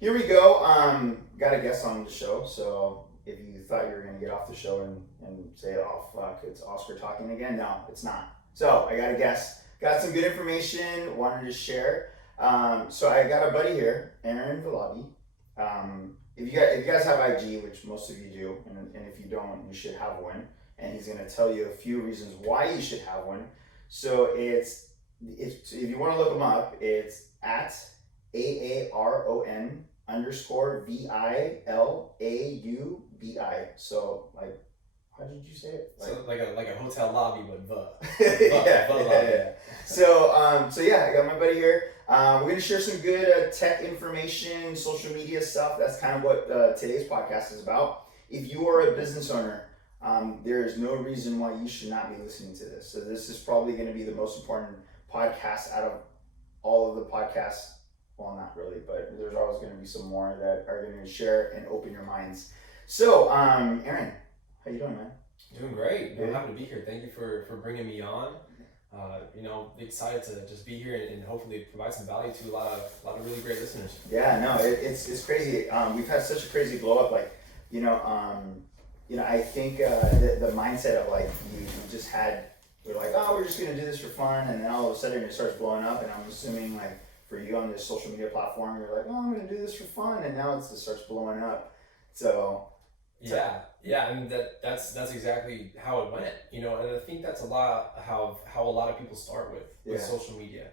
here we go. Got a guest on the show, so if you thought you were gonna get off the show and say, "Oh fuck, it's Oscar talking again," no, it's not. So I got a guest. Got some good information. Wanted to share. So I got a buddy here, Aaron Vilaubi. If you guys have IG, which most of you do, and if you don't, you should have one. And he's gonna tell you a few reasons why you should have one. So if you want to look him up, it's at AARON_VILAUBI. So like, how did you say it? So like a hotel lobby, but yeah, lobby. yeah. So yeah, I got my buddy here. We're gonna share some good tech information, social media stuff. That's kind of what today's podcast is about. If you are a business owner, there is no reason why you should not be listening to this. So this is probably going to be the most important podcast out of all of the podcasts. Well, not really, but there's always going to be some more that are going to share and open your minds. So, Aaron, how you doing, man? Doing great. I'm happy to be here. Thank you for bringing me on. Excited to just be here and hopefully provide some value to a lot of really great listeners. Yeah, no, it's crazy. We've had such a crazy blow up. Like, I think the mindset of like you just had. We're like, oh, we're just gonna do this for fun, and then all of a sudden it starts blowing up. And I'm assuming like for you on this social media platform, you're like, oh, I'm gonna do this for fun, and now it starts blowing up. So yeah, I mean that's exactly how it went, and I think that's a lot how a lot of people start with social media.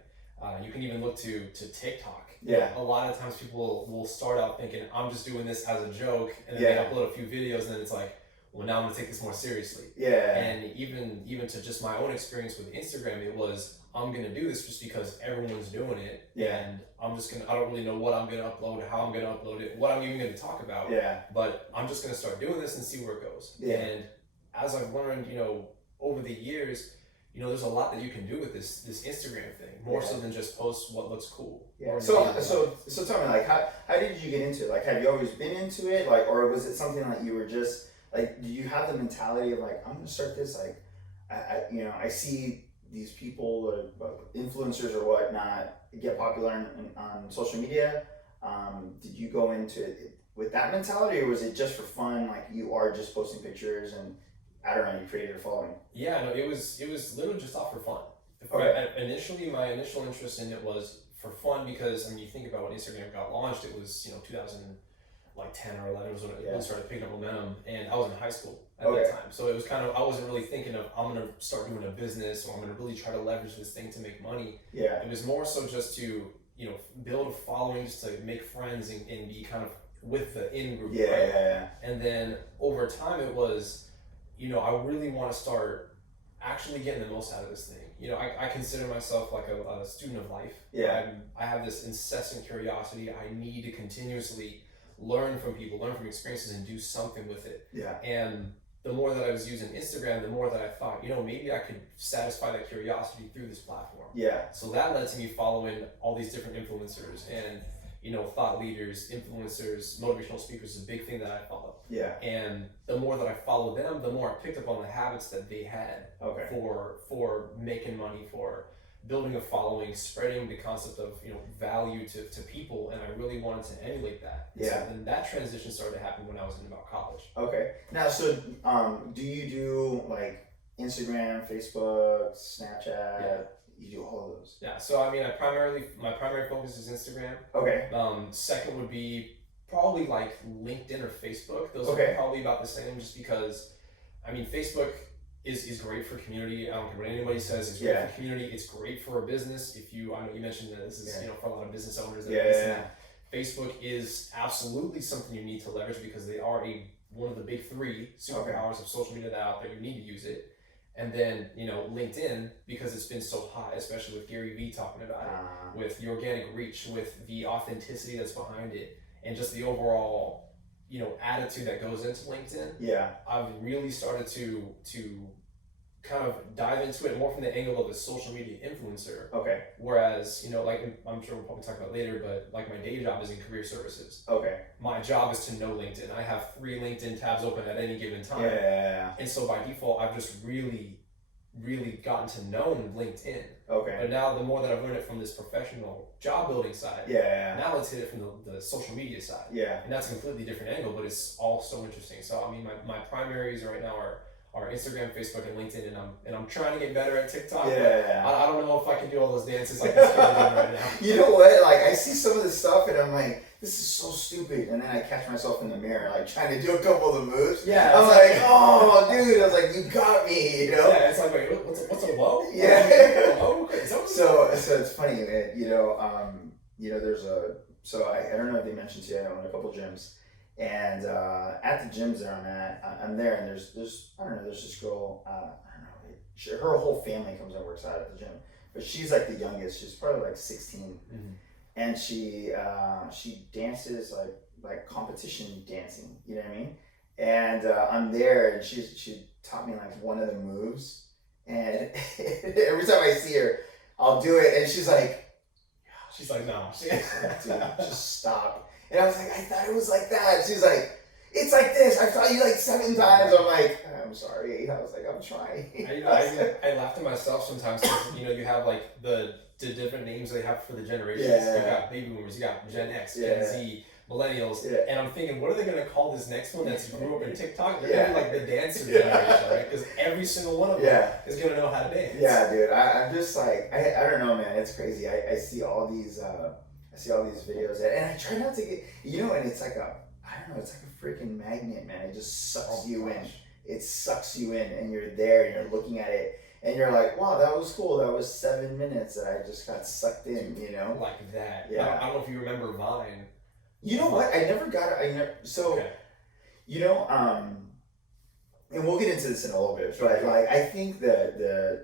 You can even look to TikTok. Yeah. A lot of times people will start out thinking, I'm just doing this as a joke, and then they upload a few videos, and then it's like, well, now I'm gonna take this more seriously. Yeah. And even to just my own experience with Instagram, it was, I'm gonna do this just because everyone's doing it. Yeah. And I don't really know what I'm gonna upload, how I'm gonna upload it, what I'm even gonna talk about. Yeah. But I'm just gonna start doing this and see where it goes. Yeah. And as I've learned, over the years, there's a lot that you can do with this Instagram thing, more so than just post what looks cool. Yeah. So tell me, like, how did you get into it? Like, have you always been into it? Like, or was it something that you were just like, do you have the mentality of like, I'm gonna start this? Like, I see these people, influencers or whatnot, get popular on social media. Did you go into it with that mentality, or was it just for fun? Like, you are just posting pictures and I don't know, you created a following? Yeah, no, it was literally just off for fun. Okay. Initially, my initial interest in it was for fun because, I mean, you think about when Instagram got launched, it was 2010 or 11 was when it really started picking up momentum, and I was in high school at that time. So it was kind of, I wasn't really thinking of, I'm going to start doing a business, or I'm going to really try to leverage this thing to make money. Yeah. It was more so just to, build a following, just to make friends and be kind of with the in-group. Yeah, right? yeah. And then over time it was, I really want to start actually getting the most out of this thing. I consider myself like a student of life. Yeah. I have this incessant curiosity. I need to continuously learn from people, learn from experiences, and do something with it. Yeah. And the more that I was using Instagram, the more that I thought, maybe I could satisfy that curiosity through this platform. Yeah. So that led to me following all these different influencers and, thought leaders, influencers, motivational speakers is a big thing that I follow. Yeah. And the more that I followed them, the more I picked up on the habits that they had for making money, for building a following, spreading the concept of value to people, and I really wanted to emulate that. Yeah. So then that transition started to happen when I was in about college. Okay. Now, so do you do like Instagram, Facebook, Snapchat? Yeah. You do all of those? Yeah. So I mean, my primary focus is Instagram. Okay. Second would be probably like LinkedIn or Facebook. Those are probably about the same, just because, I mean, Facebook is great for community. I don't care what anybody says. It's great for community. It's great for a business. I know you mentioned that this is for a lot of business owners. Facebook is absolutely something you need to leverage because they are one of the big three superpowers of social media that are out there. You need to use it. And then, LinkedIn, because it's been so hot, especially with Gary Vee talking about it, with the organic reach, with the authenticity that's behind it, and just the overall, attitude that goes into LinkedIn. Yeah. I've really started to kind of dive into it more from the angle of a social media influencer. Okay. Whereas, like I'm sure we'll probably talk about later, but like my day job is in career services. Okay. My job is to know LinkedIn. I have 3 LinkedIn tabs open at any given time. Yeah. And so by default, I've just really really gotten to know LinkedIn. Okay. But now the more that I've learned it from this professional job building side, now let's hit it from the social media side. Yeah. And that's a completely different angle, but it's all so interesting. So I mean, my primaries right now are Instagram, Facebook, and LinkedIn, and I'm trying to get better at TikTok. Yeah. But I don't know if I can do all those dances like this kid is doing right now. You know what? Like, I see some of this stuff and I'm like, this is so stupid. And then I catch myself in the mirror, like trying to do a couple of the moves. Yeah. I'm like, oh, dude. I was like, you got me, you know? Yeah, it's like, wait, what's a low? Yeah. So it's funny, man. There's I don't know if they mentioned to you, I own a couple gyms. And at the gyms that I'm at, I'm there, and there's this girl, her whole family comes and works out at the gym. But she's like the youngest. She's probably like 16. Mm-hmm. And she dances like competition dancing, you know what I mean? And I'm there, and she taught me like one of the moves, and every time I see her, I'll do it, and she's like, no, dude, just stop. And I was like, I thought it was like that. She's like, it's like this. I've taught you like 7 times. I'm like, I'm sorry. I was like, I'm trying. I laugh to myself sometimes because you have like the different names they have for the generations. You got baby boomers, you got Gen X, Gen Z, millennials, and I'm thinking, what are they gonna call this next one that's grew up in TikTok? They're gonna be like the dancer generation, right? Because every single one of them is gonna know how to dance. Yeah, dude. I'm just like, I don't know, man. It's crazy. I see all these videos, and I try not to get, and it's like it's like a freaking magnet, man. It just sucks you in. It sucks you in, and you're there, and you're looking at it, and you're like, wow, that was cool. That was 7 minutes that I just got sucked in, Like that. Yeah. I don't know if you remember Vine. You know what? I never got it. And we'll get into this in a little bit, but like, I think that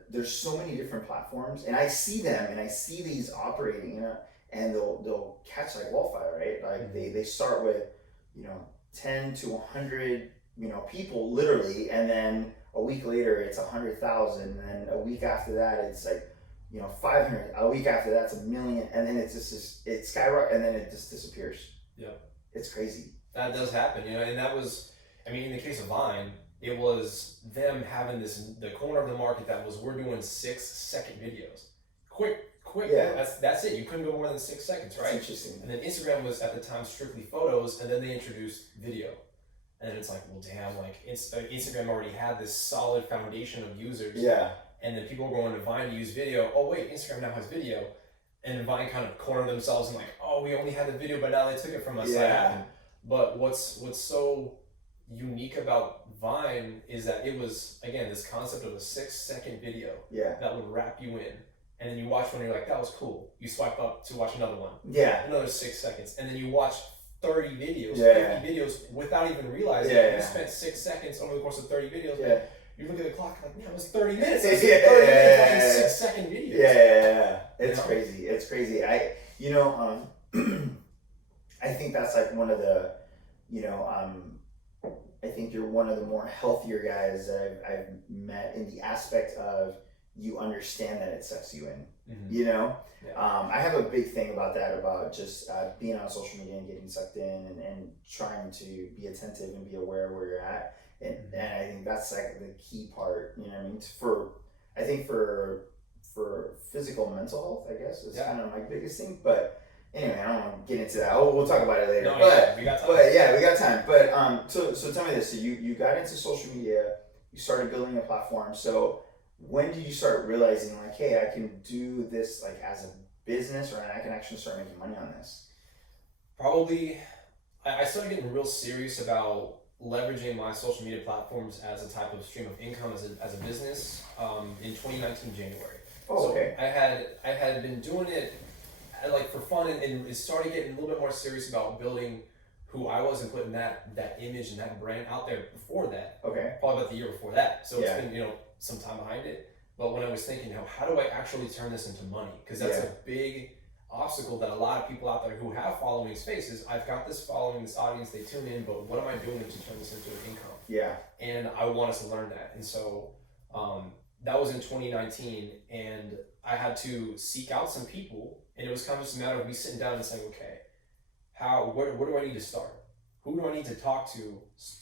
there's so many different platforms, and I see them, and I see these operating, and they'll catch like wildfire, right? Like they start with, 10 to 100, people literally, and then a week later it's 100,000, and then a week after that it's like, 500. A week after that's 1 million, and then it's just it skyrockets, and then it just disappears. Yep. It's crazy. That does happen, and that was, in the case of Vine, it was them having the corner of the market that was, we're doing 6-second videos. Quick. Yeah. That's it. You couldn't go more than 6 seconds, right? That's interesting. And then Instagram was at the time strictly photos, and then they introduced video. And then it's like, well, damn, like Instagram already had this solid foundation of users. Yeah. And then people were going to Vine to use video. Oh wait, Instagram now has video. And then Vine kind of cornered themselves and like, oh, we only had the video, but now they took it from us. Yeah. But what's so unique about Vine is that it was, again, this concept of a 6-second video that would wrap you in. And then you watch one and you're like, that was cool. You swipe up to watch another one. Yeah. Another 6 seconds. And then you watch 30 videos, 50 videos without even realizing you spent 6 seconds over the course of 30 videos. Yeah. You look at the clock like, man, it was 30 minutes. Yeah. 30 minutes watching 6-second videos. Yeah. It's crazy. It's crazy. I think that's like one of the, I think you're one of the more healthier guys that I've met in the aspect of you understand that it sucks you in, I have a big thing about that, about just being on social media and getting sucked in and trying to be attentive and be aware of where you're at. And I think that's like the key part, for physical and mental health, I guess, is kind of my biggest thing. But anyway, I don't want to get into that. We'll talk about it later. We got time. We got time. But so tell me this. So you got into social media, you started building a platform. So when did you start realizing like, hey, I can do this like as a business, or I can actually start making money on this? Probably, I started getting real serious about leveraging my social media platforms as a type of stream of income as a business in 2019 January. Okay. I had been doing it like for fun, and it started getting a little bit more serious about building who I was and putting that image and that brand out there before that. Okay. Probably about the year before that. So it's been some time behind it. But when I was thinking, how do I actually turn this into money? Because that's a big obstacle that a lot of people out there who have followings face is, I've got this following, this audience, they tune in, but what am I doing to turn this into an income? Yeah. And I want us to learn that. And so that was in 2019, and I had to seek out some people, and it was kind of just a matter of me sitting down and saying, okay, where do I need to start? Who do I need to talk to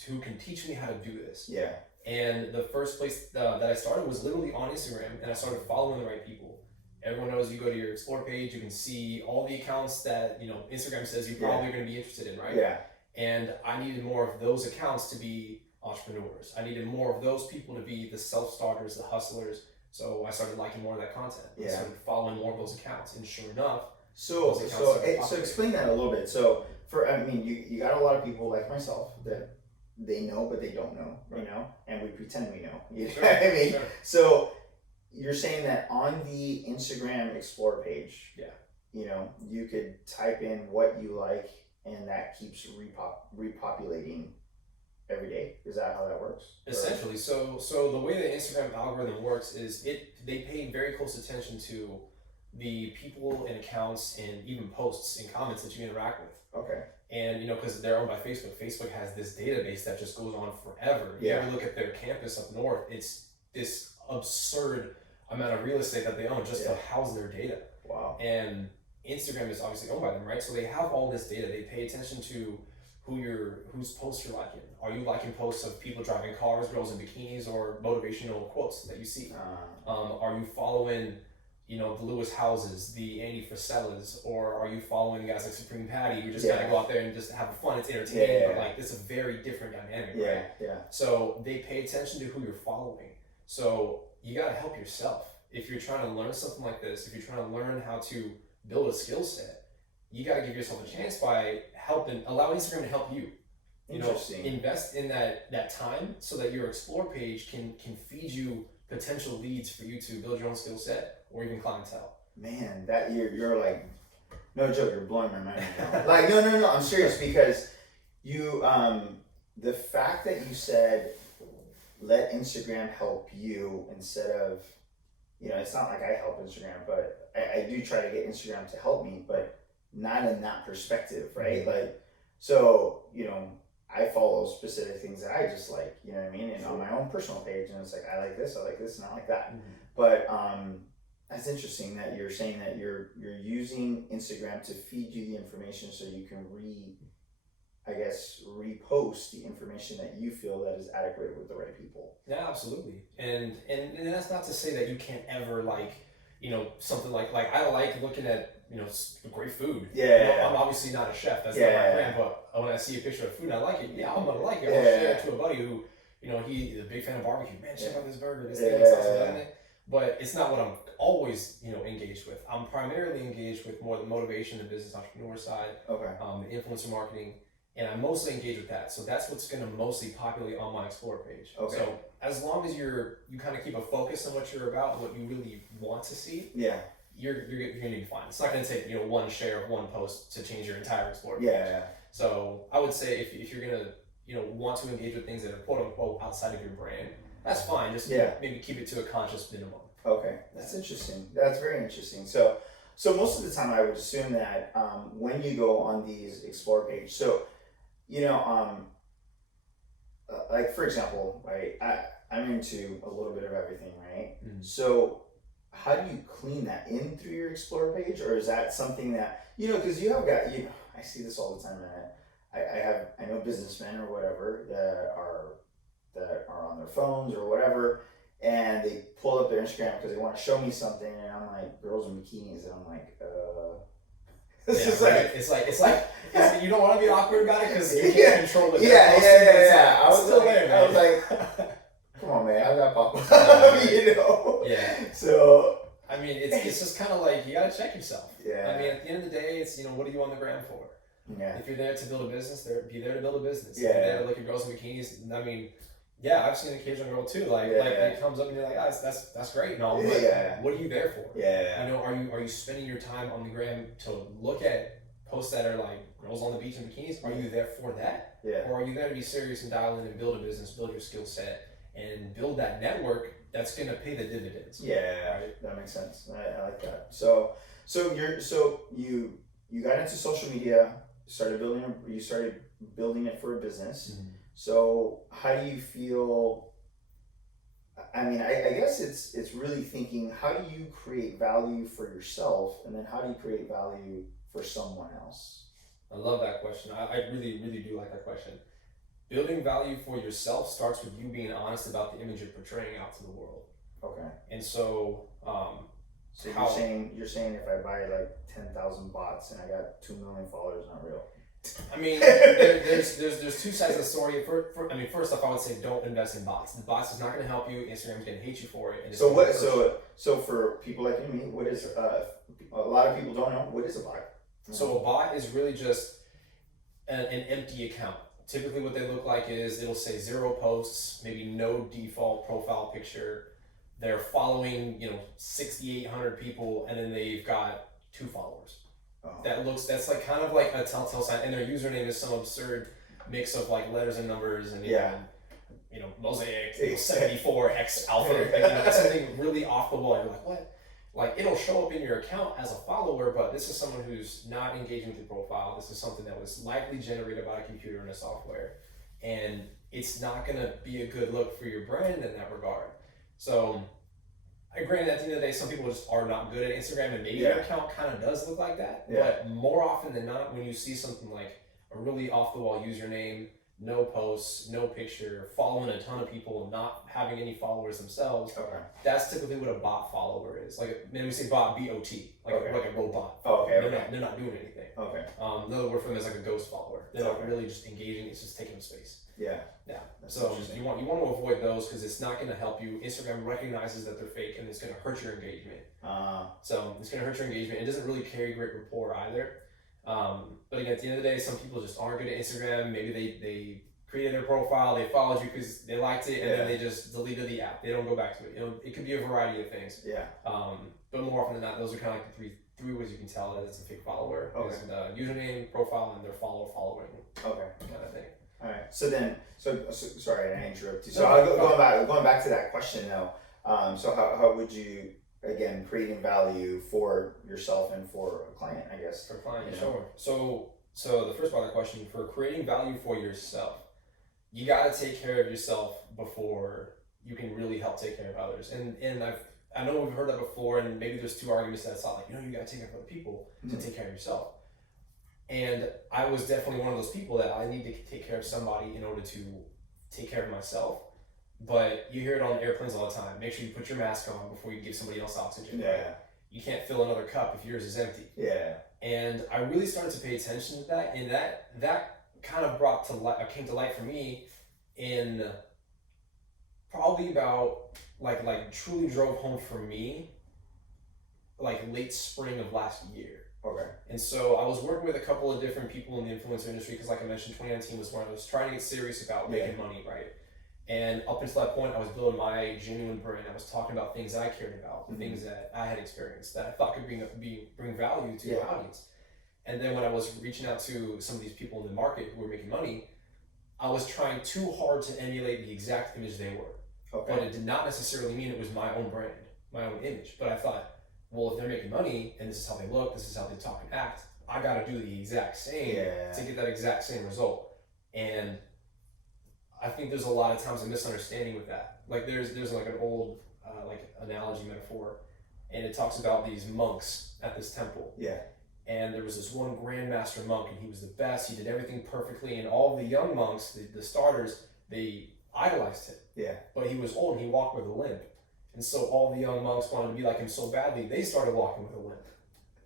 who can teach me how to do this? Yeah. And the first place that I started was literally on Instagram, and I started following the right people. Everyone knows you go to your explore page, you can see all the accounts that Instagram says you probably are going to be interested in, right? Yeah. And I needed more of those accounts to be entrepreneurs. I needed more of those people to be the self-starters, the hustlers. So I started liking more of that content. I started following more of those accounts, and sure enough, so explain that a little bit. So you got a lot of people like myself that they know but they don't know, and we pretend we know. You know what I mean? Sure. So you're saying that on the Instagram Explore page, you could type in what you like, and that keeps repopulating every day. Is that how that works? Essentially. So the way the Instagram algorithm works is they pay very close attention to the people and accounts and even posts and comments that you interact with. Okay. And because they're owned by Facebook, Facebook has this database that just goes on forever. You ever look at their campus up north, it's this absurd amount of real estate that they own just to house their data. Wow. And Instagram is obviously owned by them, right? So they have all this data. They pay attention to whose posts you're liking. Are you liking posts of people driving cars, girls in bikinis, or motivational quotes that you see? Are you following the Lewis Houses, the Andy Frisellas, or are you following guys like Supreme Patty who just kind of go out there and just have fun? It's entertaining, but like it's a very different dynamic, right? Yeah. So they pay attention to who you're following. So you gotta help yourself. If you're trying to learn something like this, if you're trying to learn how to build a skill set, you gotta give yourself a chance by allow Instagram to help you. Invest in that time so that your explore page can feed you potential leads for you to build your own skill set or even clientele. Man, that you're like, no joke, you're blowing my mind right now. Like, no, I'm serious, because you, the fact that you said, let Instagram help you instead of, it's not like I help Instagram, but I do try to get Instagram to help me, but not in that perspective, right? Mm-hmm. Like, so, I follow specific things that I just like, you know what I mean? And on my own personal page, and it's like, I like this, and I like that. Mm-hmm. But that's interesting that you're saying that you're using Instagram to feed you the information so you can repost the information that you feel that is adequate with the right people. Yeah, absolutely. And that's not to say that you can't ever something like I like looking at great food. I'm obviously not a chef. That's not my brand. But when I see a picture of food and I like it, I'm gonna like it. I'll share it to a buddy who, he's a big fan of barbecue. Man, check out this burger. This thing is awesome, doesn't it? But it's not what I'm always, engaged with. I'm primarily engaged with more the motivation, the business entrepreneur side, the influencer marketing, and I mostly engage with that. So that's what's gonna mostly populate on my explore page. Okay. So as long as you kind of keep a focus on what you're about, what you really want to see, you're gonna be fine. It's not gonna take one share of one post to change your entire explore page. So I would say if you're gonna want to engage with things that are quote unquote outside of your brand, that's fine. Just maybe keep it to a conscious minimum. Okay, that's interesting. That's very interesting. So most of the time I would assume that when you go on these explore page, so like for example, right, I'm into a little bit of everything, right? Mm-hmm. So how do you clean that in through your explore page, or is that something that because you have got I see this all the time, and I know businessmen or whatever that are on their phones or whatever, and they pull up their Instagram because they want to show me something, and I'm like, girls in bikinis, and I'm like, it's like you don't want to be awkward about it because you can't control it. I was still there, man. I was like, come on, man, I got pop. Yeah. So I mean, it's just kind of like you gotta check yourself. Yeah. I mean, at the end of the day, it's what are you on the gram for? Yeah. If you're there to build a business, be there to build a business. Yeah. If you're there to look at girls in bikinis, I mean, I've seen an occasional girl too. It comes up and you're like, that's great and all, but what are you there for? Yeah. Are you spending your time on the gram to look at posts that are like girls on the beach in bikinis? Are you there for that? Yeah. Or are you there to be serious and dial in and build a business, build your skill set, and build that network that's gonna pay the dividends? Yeah, right? That makes sense. I like that. So you got into social media, you started building it for a business. Mm-hmm. So how do you feel? I mean, I guess it's really thinking, how do you create value for yourself, and then how do you create value for someone else? I love that question. I really, really do like that question. building value for yourself starts with you being honest about the image you're portraying out to the world. Okay. And so, so you're saying if I buy like 10,000 bots and I got 2 million followers, not real. I mean, there's two sides of the story. First off, I would say don't invest in bots. The bots is not going to help you. Instagram's going to hate you for it. And so for people like me, what is a lot of people don't know, what is a bot? So a bot is really just an empty account. Typically, what they look like is it'll say 0 posts, maybe no default profile picture. They're following 6,800 people, and then they've got 2 followers. Oh. That's like kind of like a telltale sign, and their username is some absurd mix of like letters and numbers, and mosaic 74x alpha. It's something really off the wall. You're like, what? Like, it'll show up in your account as a follower, but this is someone who's not engaging with your profile. This is something that was likely generated by a computer and a software, and it's not going to be a good look for your brand in that regard. So, granted, at the end of the day, some people just are not good at Instagram, and maybe their account kind of does look like that. Yeah. But more often than not, when you see something like a really off-the-wall username, no posts, no picture, following a ton of people, not having any followers themselves, that's typically what a bot follower is. Like, when we say bot, B-O-T, like a robot. They're not doing anything. Okay. Another word for them is like a ghost follower. They're not really just engaging; it's just taking up space. Yeah. So you want to avoid those because it's not going to help you. Instagram recognizes that they're fake, and it's going to hurt your engagement. So it's going to hurt your engagement. It doesn't really carry great rapport either. But again, at the end of the day, some people just aren't good at Instagram. Maybe they created their profile, they followed you because they liked it, and then they just deleted the app. They don't go back to it. It could be a variety of things. Yeah. But more often than not, those are kind of like the three ways you can tell that it's a fake follower. Okay. Is the username, profile, and their following. Okay. Kind of thing. All right. So sorry, I interrupted you. So going back to that question though. So how would you, again, creating value for yourself and for a client, I guess. For a client, sure. So the first part of the question, for creating value for yourself, you got to take care of yourself before you can really help take care of others. And I know we've heard that before, and maybe there's 2 arguments that's not like, you got to take care of other people to take care of yourself. And I was definitely one of those people that I need to take care of somebody in order to take care of myself. But you hear it on airplanes all the time. Make sure you put your mask on before you give somebody else oxygen. Yeah. Right? You can't fill another cup if yours is empty. Yeah. And I really started to pay attention to that, and that kind of came to light for me in probably about like truly drove home for me like late spring of last year. Okay. And so I was working with a couple of different people in the influencer industry because, like I mentioned, 2019 was when I was trying to get serious about making money, right? And up until that point, I was building my genuine brand. I was talking about things that I cared about, things that I had experienced that I thought could bring value to the audience. And then when I was reaching out to some of these people in the market who were making money, I was trying too hard to emulate the exact image they were. Okay. But it did not necessarily mean it was my own brand, my own image. But I thought, well, if they're making money and this is how they look, this is how they talk and act, I got to do the exact same to get that exact same result. And I think there's a lot of times a misunderstanding with that. Like there's like an old like analogy metaphor, and it talks about these monks at this temple. Yeah. And there was this one grandmaster monk, and he was the best. He did everything perfectly, and all the young monks, the starters, they idolized him. Yeah. But he was old, and he walked with a limp. And so all the young monks wanted to be like him so badly, they started walking with a limp.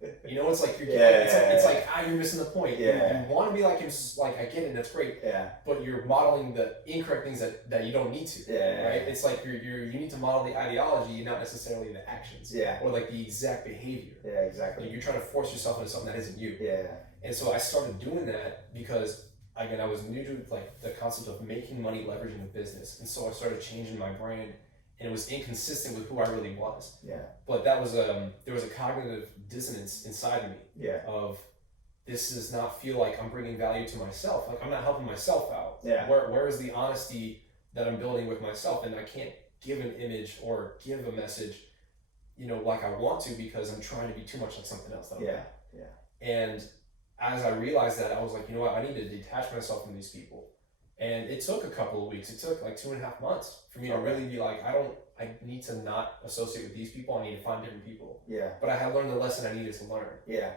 It's like it's like you're missing the point. Yeah. You want to be like him, like I get it, that's great. Yeah. But you're modeling the incorrect things that you don't need to. Yeah. Right? It's like you need to model the ideology, not necessarily the actions. Yeah. Or like the exact behavior. Yeah, exactly. You're trying to force yourself into something that isn't you. Yeah. And so I started doing that because again I was new to like the concept of making money leveraging a business, and so I started changing my brand. And it was inconsistent with who I really was. Yeah. But that was there was a cognitive dissonance inside of me. Yeah. Of this does not feel like I'm bringing value to myself. Like I'm not helping myself out. Yeah. Where is the honesty that I'm building with myself? And I can't give an image or give a message, like I want to because I'm trying to be too much like something else. Yeah. And as I realized that, I was like, I need to detach myself from these people. And it took a couple of weeks. It took like 2.5 months for me to really be like, I need to not associate with these people. I need to find different people. Yeah. But I had learned the lesson I needed to learn. Yeah.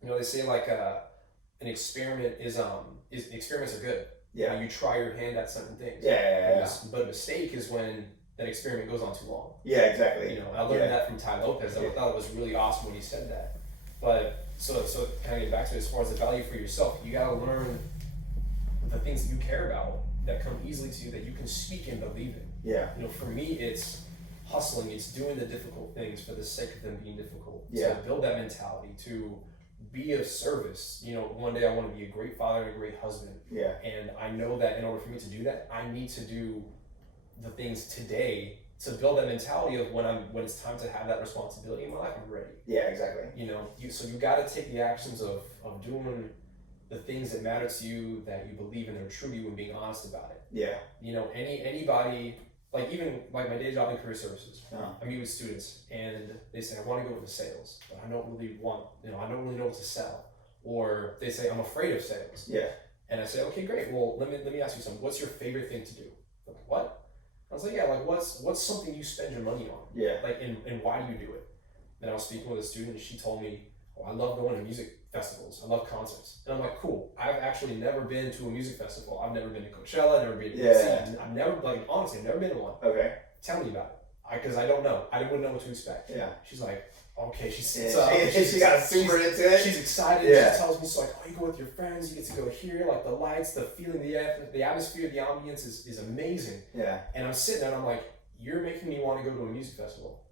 They say like an experiment experiments are good. Yeah. You try your hand at certain things. Yeah. But a mistake is when that experiment goes on too long. Yeah, exactly. I learned that from Ty Lopez. I thought it was really awesome when he said that. But so kind of get back to it, as far as the value for yourself, you gotta learn the things that you care about that come easily to you, that you can speak and believe in. Yeah. For me, it's hustling. It's doing the difficult things for the sake of them being difficult. Yeah. To build that mentality, to be of service. One day I want to be a great father and a great husband. Yeah. And I know that in order for me to do that, I need to do the things today to build that mentality of when it's time to have that responsibility in my life, I'm ready. Yeah, exactly. So you got to take the actions of doing the things that matter to you, that you believe in, that are true to you, and being honest about it. Yeah. Anybody, like even like my day job in career services, I meet with students and they say, I want to go into sales, but I don't really know what to sell. Or they say, I'm afraid of sales. Yeah. And I say, okay, great. Well, let me ask you something. What's your favorite thing to do? Like, what? I was like, yeah, like what's something you spend your money on? Yeah. Like, and why do you do it? And I was speaking with a student and she told me, I love going to music festivals. I love concerts. And I'm like, cool. I've actually never been to a music festival. I've never been to Coachella, never been to I've never, honestly, I've never been to one. Okay. Tell me about it. Because I don't know. I wouldn't know what to expect. Yeah. She's like, okay. She got super into it. She's excited. Yeah. She tells me, so like, you go with your friends, you get to go here, like the lights, the feeling, the atmosphere, the ambience is amazing. Yeah. And I'm sitting there and I'm like, you're making me want to go to a music festival.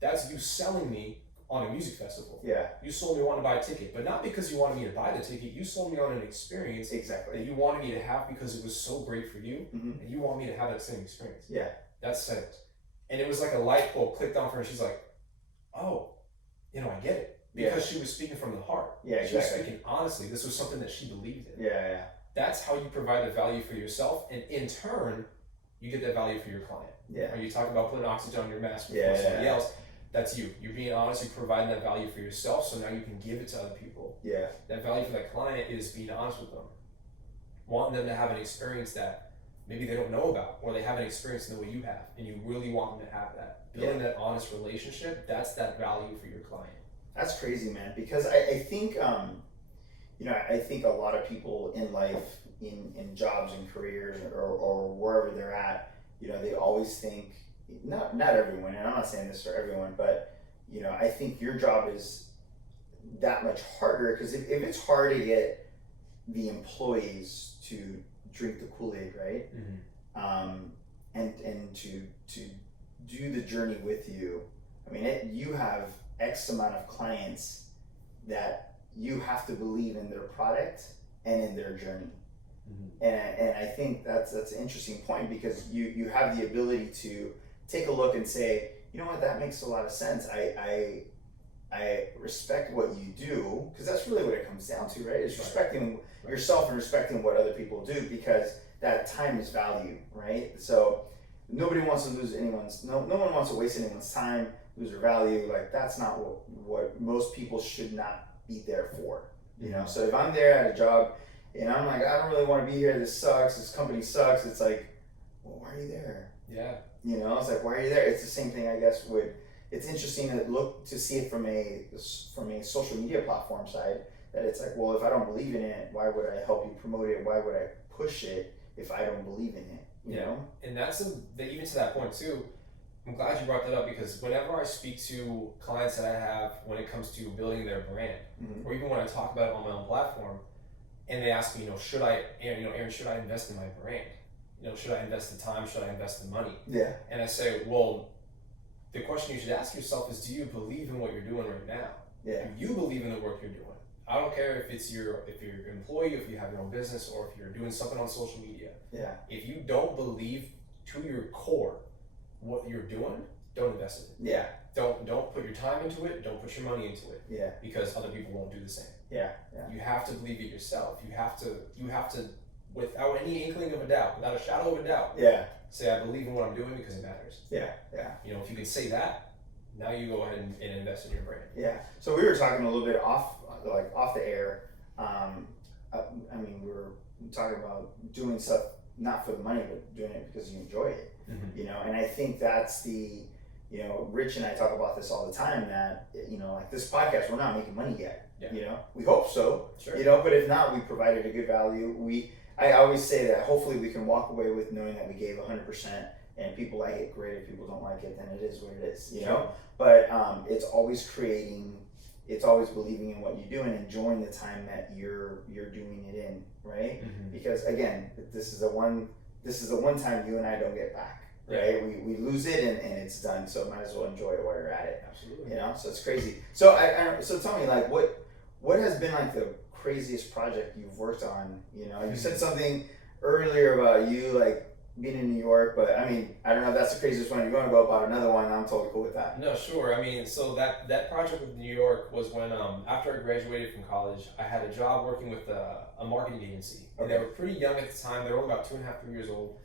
That's you selling me on a music festival. Yeah. You sold me want to buy a ticket, but not because you wanted me to buy the ticket. You sold me on an experience that you wanted me to have because it was so great for you, and you want me to have that same experience. Yeah. That's sales. And it was like a light bulb clicked on for her. She's like, oh, I get it. Because she was speaking from the heart. Yeah, exactly. She was speaking honestly. This was something that she believed in. Yeah. That's how you provide the value for yourself, and in turn, you get that value for your client. Yeah. Or you talk about putting oxygen on your mask before somebody else. That's you. You're being honest. You're providing that value for yourself, so now you can give it to other people. Yeah. That value for that client is being honest with them, wanting them to have an experience that maybe they don't know about, or they haven't experienced in the way you have, and you really want them to have that. Building that honest relationship, that's that value for your client. That's crazy, man. Because I think, I think a lot of people in life, in jobs and careers, or wherever they're at, they always think, not everyone, and I'm not saying this for everyone, but I think your job is that much harder, because if it's hard to get the employees to drink the Kool-Aid, right? Mm-hmm. And to do the journey with you. I mean, you have X amount of clients that you have to believe in their product and in their journey. Mm-hmm. And I think that's an interesting point, because you have the ability to take a look and say, you know what, that makes a lot of sense. I respect what you do, because that's really what it comes down to, right? It's respecting yourself and respecting what other people do, because that time is value, right? So nobody wants to lose no one wants to waste anyone's time, lose their value. Like, that's not what most people should not be there for, So if I'm there at a job and I'm like, I don't really want to be here, this sucks, this company sucks, it's like, well, why are you there? Yeah. It's like, why are you there? It's the same thing, I guess, it's interesting to see it from a social media platform side, that it's like, well, if I don't believe in it, why would I help you promote it? Why would I push it if I don't believe in it? You know? And that's even to that point too. I'm glad you brought that up, because whenever I speak to clients that I have when it comes to building their brand, mm-hmm. or even when I talk about it on my own platform, and they ask me, Aaron, should I invest in my brand? Should I invest the time? Should I invest the money? Yeah. And I say, well, the question you should ask yourself is, do you believe in what you're doing right now? Yeah. Do you believe in the work you're doing? I don't care if you're an employee, if you have your own business, or if you're doing something on social media. Yeah. If you don't believe to your core what you're doing, don't invest in it. Yeah. Don't put your time into it. Don't put your money into it. Yeah. Because other people won't do the same. Yeah. Yeah. You have to believe it yourself. You have to, without any inkling of a doubt, without a shadow of a doubt. Yeah. Say, I believe in what I'm doing because it matters. Yeah. Yeah. If you can say that, now you go ahead and invest in your brand. Yeah. So we were talking a little bit off the air. We were talking about doing stuff not for the money, but doing it because you enjoy it. Mm-hmm. And I think that's Rich and I talk about this all the time, that, like this podcast, we're not making money yet. Yeah. We hope so. Sure. But if not, we provided a good value. I always say that hopefully we can walk away with knowing that we gave 100%, and people like it, great. If people don't like it, then it is what it is, you know? But it's always it's always believing in what you do and enjoying the time that you're doing it in, right? Mm-hmm. Because again, this is the one time you and I don't get back, right? Yeah. We lose it and it's done, so might as well enjoy it while you're at it. Absolutely. You know, so it's crazy. So so tell me, like, what has been like the craziest project you've worked on? You know, you said something earlier about you like being in New York, but I mean, I don't know if that's the craziest one. You're going to go about another one. I'm totally cool with that. No, sure. I mean, so that project with New York was when after I graduated from college, I had a job working with a marketing agency. Okay. And they were pretty young at the time. They were only about 2.5, 3 years old.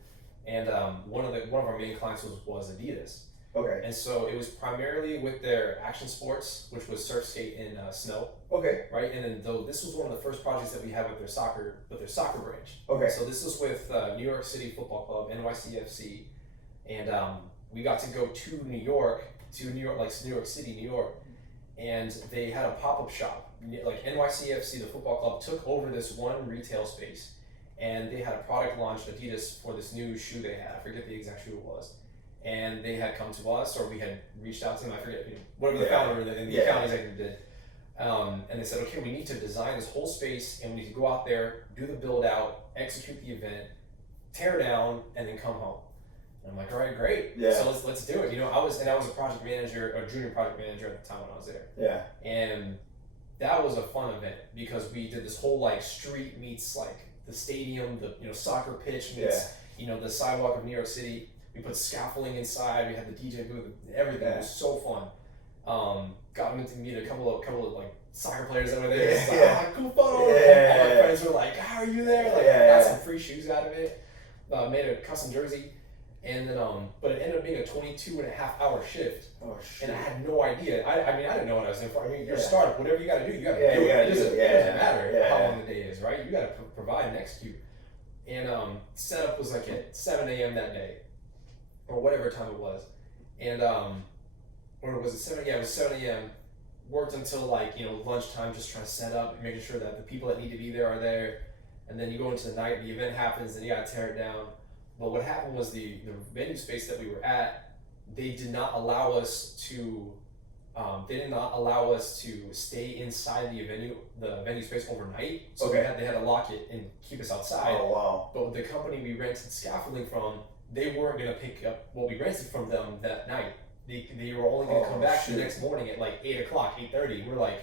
And one of our main clients was Adidas. Okay. And so it was primarily with their action sports, which was surf, skate, and snow. Okay. Right, and then this was one of the first projects that we had with their soccer branch. Okay. So this was with New York City Football Club, NYCFC, and we got to go to New York, like New York City, New York, and they had a pop-up shop. Like NYCFC, the football club, took over this one retail space, and they had a product launch, Adidas, for this new shoe they had. I forget the exact shoe it was. And they had come to us, or we had reached out to them, I forget, whatever the founder and the account executive did. And they said, okay, we need to design this whole space, and we need to go out there, do the build out, execute the event, tear down, and then come home. And I'm like, all right, great. Yeah. So let's do it. You know, I was a project manager, or junior project manager at the time when I was there. Yeah. And that was a fun event because we did this whole like street meets like the stadium, the soccer pitch meets the sidewalk of New York City. We put scaffolding inside. We had the DJ booth. Everything was so fun. Got me to meet a couple of like soccer players that were there. It's like, cool photo. All my friends were like, how are you there? Like, got some free shoes out of it. Made a custom jersey, and then but it ended up being a 22.5-hour shift. Oh shit! And I had no idea. I didn't know what I was in for. I mean, you're a startup. Whatever you got to do, you got to do it. It doesn't matter how long the day is, right? You got to provide and execute. And setup was like at 7 a.m. that day, or whatever time it was, and or was it 7? Yeah, it was 7 a.m. Worked until like lunchtime, just trying to set up, making sure that the people that need to be there are there, and then you go into the night. The event happens, and you got to tear it down. But what happened was the venue space that we were at, they did not allow us to. They did not allow us to stay inside the venue space overnight. So they had to lock it and keep us outside. Oh wow! But with the company we rented scaffolding from, they weren't going to pick up what we rented from them that night. They were only going to come back the next morning at like 8 o'clock, 8:30. We're like,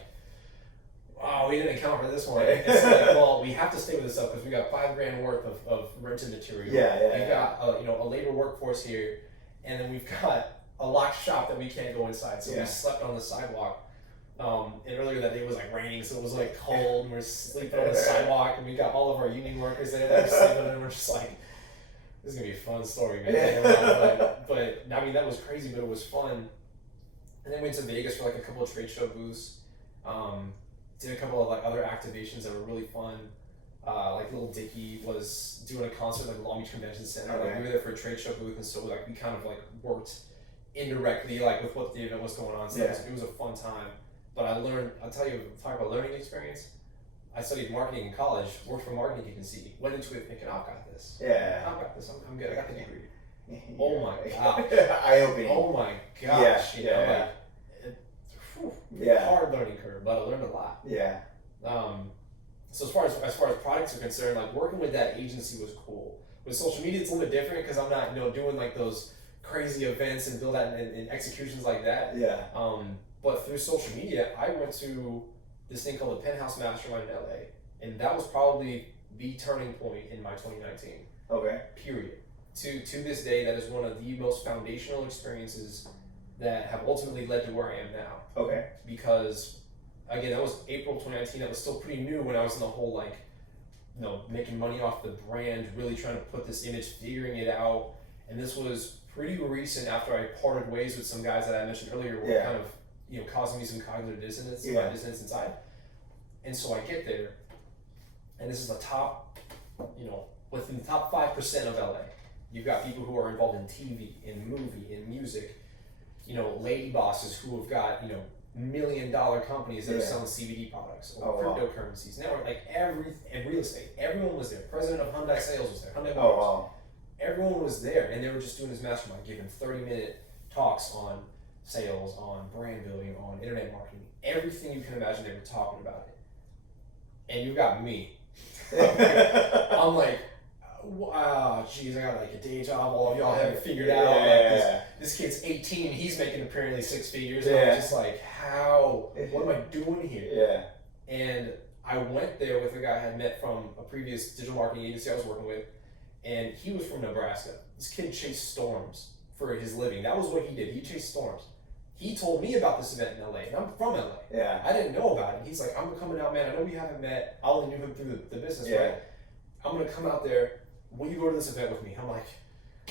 wow, we didn't account for this one. It's like, well, we have to stay with this stuff because we got $5,000 worth of rented material. We've got a labor workforce here, and then we've got a locked shop that we can't go inside. So we slept on the sidewalk. And earlier that day it was like raining, so it was like cold, and we're sleeping on the sidewalk, and we got all of our union workers there that were sleeping, and we're just like, this is gonna be a fun story, man. But I mean, that was crazy, but it was fun. And then went to Vegas for like a couple of trade show booths. Did a couple of like other activations that were really fun. Like Lil Dicky was doing a concert at the Long Beach Convention Center. Like we were there for a trade show booth, and so like we kind of like worked indirectly like with what the event was going on. So it was a fun time. But I learned. I'll tell you, talk about learning experience. I studied marketing in college, worked for a marketing agency, went into it thinking, I've got this. Yeah. I've got this. I'm good. I got the degree. Oh my gosh. Eye-opening. Oh my gosh. Yeah. Hard learning curve, but I learned a lot. Yeah. So as far as products are concerned, like working with that agency was cool. With social media, it's a little bit different because I'm not doing like those crazy events and build out and executions like that. Yeah. But through social media, I went to this thing called the Penthouse Mastermind in LA, and that was probably the turning point in my 2019. Okay. Period. To this day, that is one of the most foundational experiences that have ultimately led to where I am now. Okay. Because again, that was April 2019. That was still pretty new when I was in the whole like, making money off the brand, really trying to put this image, figuring it out. And this was pretty recent after I parted ways with some guys that I mentioned earlier were kind of causing me some cognitive dissonance, my dissonance inside. And so I get there, and this is the top, within the top 5% of LA. You've got people who are involved in TV, in movie, in music, lady bosses who have got, million companies that are selling CBD products or cryptocurrencies, network, like and real estate. Everyone was there. President of Hyundai Sales was there. Hyundai Motors. Everyone was there, and they were just doing this mastermind, giving 30-minute talks on sales, on brand building, on internet marketing, everything you can imagine. They were talking about it, and you got me. I'm like, wow, geez, I got like a day job. All of y'all have it figured out. Like this kid's 18. He's making apparently 6 figures. And I'm just like, how? What am I doing here? Yeah. And I went there with a guy I had met from a previous digital marketing agency I was working with, and he was from Nebraska. This kid chased storms for his living. That was what he did. He chased storms. He told me about this event in LA, and I'm from LA. Yeah. I didn't know about it. He's like, I'm coming out, man. I know we haven't met. I only knew him through the business, right? I'm gonna come out there. Will you go to this event with me? I'm like,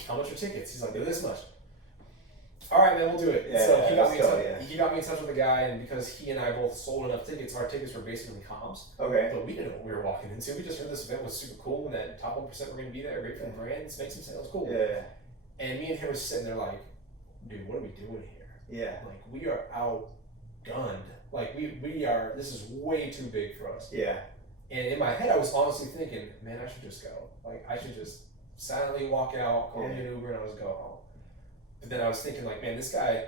how much are tickets? He's like, they're this much. All right, man, we'll do it. So he got me in touch with a guy, and because he and I both sold enough tickets, our tickets were basically comms. Okay. But we didn't know what we were walking into. We just heard this event was super cool, and that top 1% were going to be there, great for the brands, make some sales, cool. Yeah. And me and him were sitting there like, dude, what are we doing here? Yeah. Like, we are outgunned. Like, we are, this is way too big for us. Yeah. And in my head, I was honestly thinking, man, I should just go. Like, I should just silently walk out, call me an Uber, and I'll just go home. But then I was thinking, like, man, this guy,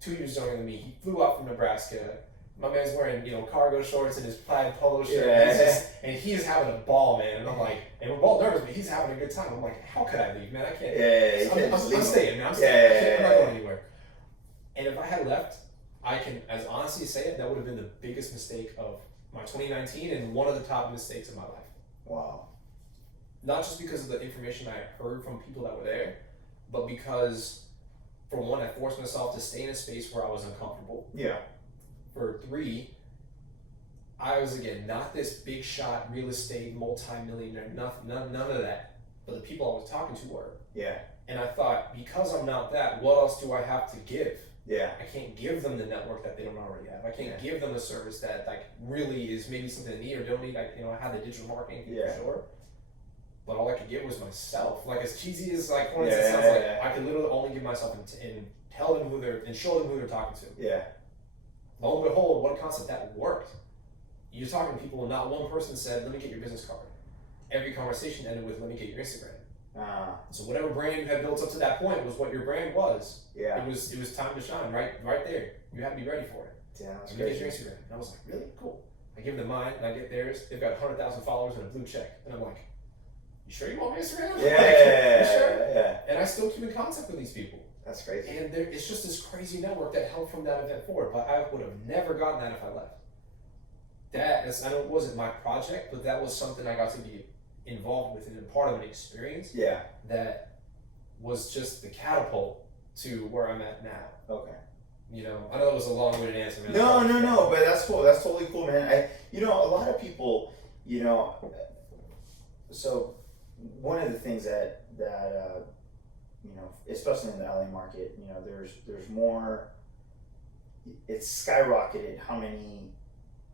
2 years younger than me, he flew out from Nebraska. My man's wearing, cargo shorts and his plaid polo shirt. And he's having a ball, man. And I'm like, and we're both nervous, but he's having a good time. I'm like, how could I leave, man? I can't. I'm staying, man. I'm staying. I'm not going anywhere. And if I had left, I can, as honestly say it, that would have been the biggest mistake of my 2019 and one of the top mistakes of my life. Wow. Not just because of the information I heard from people that were there, but because, for one, I forced myself to stay in a space where I was uncomfortable. Yeah. For 3, I was, again, not this big shot real estate multi-millionaire, none of that. But the people I was talking to were. Yeah. And I thought, because I'm not that, what else do I have to give? Yeah. I can't give them the network that they don't already have. I can't give them a service that like really is maybe something they need or don't need. I had the digital marketing for sure. But all I could give was myself. Like, as cheesy as like points it sounds like, I could literally only give myself and tell them who they're and show them who they're talking to. Yeah. Lo and behold, what a concept that worked. You're talking to people and not one person said, let me get your business card. Every conversation ended with, let me get your Instagram. So whatever brand you had built up to that point was what your brand was. Yeah. It was time to shine right there. You had to be ready for it. Yeah, that's great. Get your Instagram. And I was like, really? Cool. I give them mine and I get theirs. They've got 100,000 followers and a blue check. And I'm like, you sure you want my Instagram? Yeah. You sure? Yeah. And I still keep in contact with these people. That's crazy. And it's just this crazy network that helped from that event forward. But I would have never gotten that if I left. I know it wasn't my project, but that was something I got to be involved with and part of an experience that was just the catapult to where I'm at now. Okay. I know it was a long-winded answer, man. No, but that's cool. That's totally cool, man. A lot of people, so one of the things that especially in the LA market, there's more, it's skyrocketed how many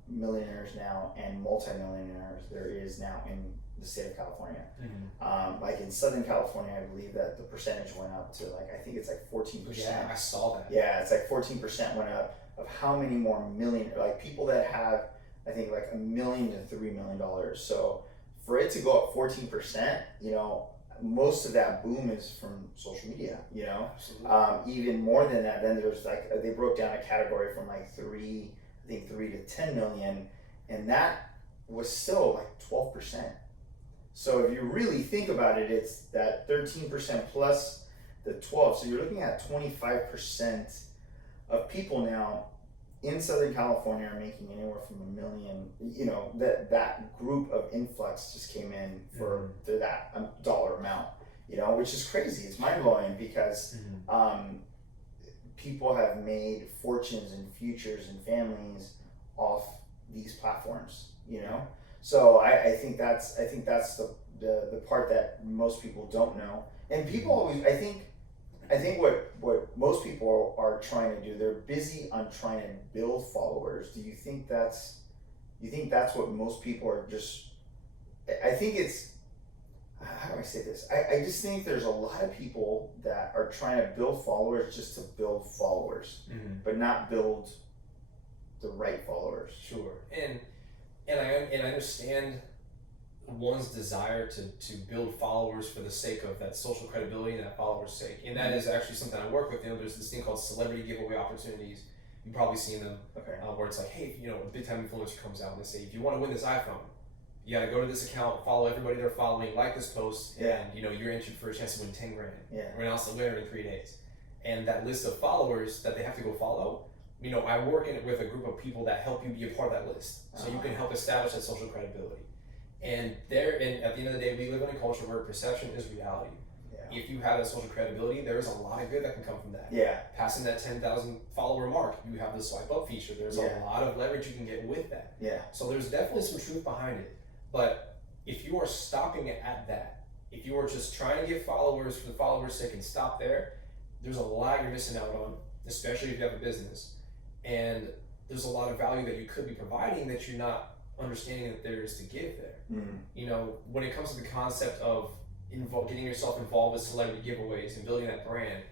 millionaires now and multi-millionaires there is now in the state of California. Mm-hmm. Like in Southern California, I believe that the percentage went up to I think it's like 14%. Yeah, I saw that. Yeah, it's like 14% went up of how many more people that have, I think like $1 million to $3 million. So for it to go up 14%, most of that boom is from social media, even more than that. Then there's they broke down a category from 3 to 10 million, and that was still 12%. So if you really think about it, it's that 13% plus the 12. So you're looking at 25% of people now in Southern California are making anywhere from $1 million. That group of influx just came in for that dollar amount, which is crazy. It's mind blowing because people have made fortunes and futures and families off these platforms, So I think that's the part that most people don't know. And people always, I think what most people are trying to do, they're busy on trying to build followers. Do you think that's what most people are just, I think it's, how do I say this? I just think there's a lot of people that are trying to build followers just to build followers, but not build the right followers. Sure. And I understand one's desire to build followers for the sake of that social credibility and that followers' sake. And that is actually something I work with. There's this thing called celebrity giveaway opportunities. You've probably seen them. Okay. Where it's like, hey, a big time influencer comes out and they say, if you want to win this iPhone, you got to go to this account, follow everybody they're following, like this post, and you're entered for a chance to win 10 grand. Yeah. We're announce the winner in 3 days. And that list of followers that they have to go follow, I work in it with a group of people that help you be a part of that list. So you can help establish that social credibility. And at the end of the day, we live in a culture where perception is reality. Yeah. If you have that social credibility, there is a lot of good that can come from that. Yeah. Passing that 10,000 follower mark, you have the swipe up feature. There's a lot of leverage you can get with that. Yeah. So there's definitely some truth behind it. But if you are stopping it at that, if you are just trying to get followers for the followers' sake and stop there, there's a lot you're missing out on, especially if you have a business. And there's a lot of value that you could be providing that you're not understanding that there is to give there. When it comes to the concept of getting yourself involved with celebrity giveaways and building that brand,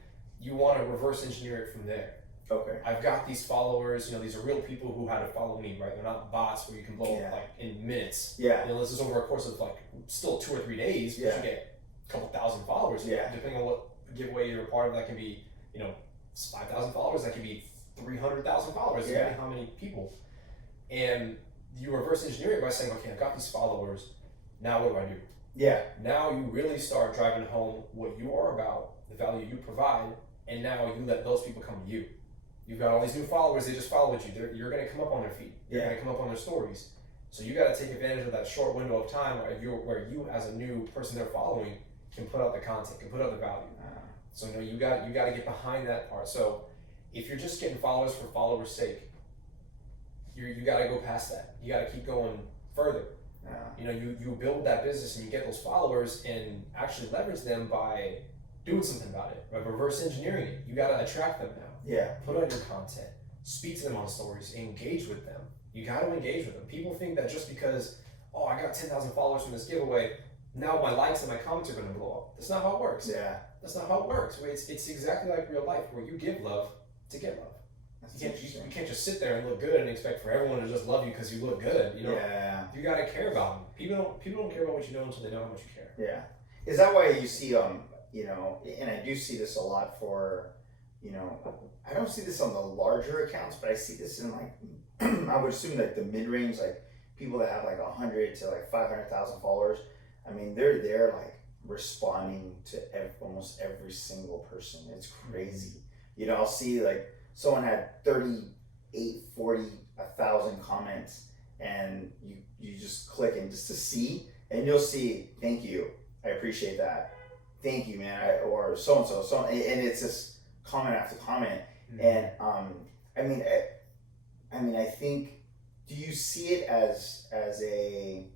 you want to reverse engineer it from there. Okay. I've got these followers, these are real people who had to follow me, right? They're not bots where you can blow up like in minutes. Yeah. This is over a course of like still 2 or 3 days, but you get a couple thousand followers. Yeah. Depending on what giveaway you're a part of, that can be, 5,000 followers, that can be 300,000 followers, depending how many people. And you reverse engineer it by saying, okay, I've got these followers, now what do? Yeah. Now you really start driving home what you are about, the value you provide, and now you let those people come to you. You've got all these new followers, they just followed you. You're going to come up on their feed. You're going to come up on their stories. So you got to take advantage of that short window of time where you as a new person they're following can put out the content, can put out the value. So you got to get behind that part. So if you're just getting followers for followers' sake, you got to go past that. You got to keep going further. You build that business and you get those followers and actually leverage them by doing something about it, by reverse engineering it. You got to attract them now. Yeah. Put out your content, speak to them on stories, engage with them. You got to engage with them. People think that just because, I got 10,000 followers from this giveaway, now my likes and my comments are going to blow up. That's not how it works. Yeah. That's not how it works. It's exactly like real life where you give love to get love. You can't just sit there and look good and expect for everyone to just love you because you look good. Yeah. You got to care about them. People don't care about what you know until they know how much you care. Yeah. Is that why you see and I do see this a lot for, I don't see this on the larger accounts, but I see this in like I would assume like the mid-range, like people that have like 100 to like 500,000 followers. I mean, they're there like responding to almost every single person. It's crazy. I'll see like someone had 38, 40, 1,000 comments, and you just click and just to see, and you'll see, thank you, I appreciate that, thank you, man, or so and so, and it's just comment after comment, and I think, do you see it as a,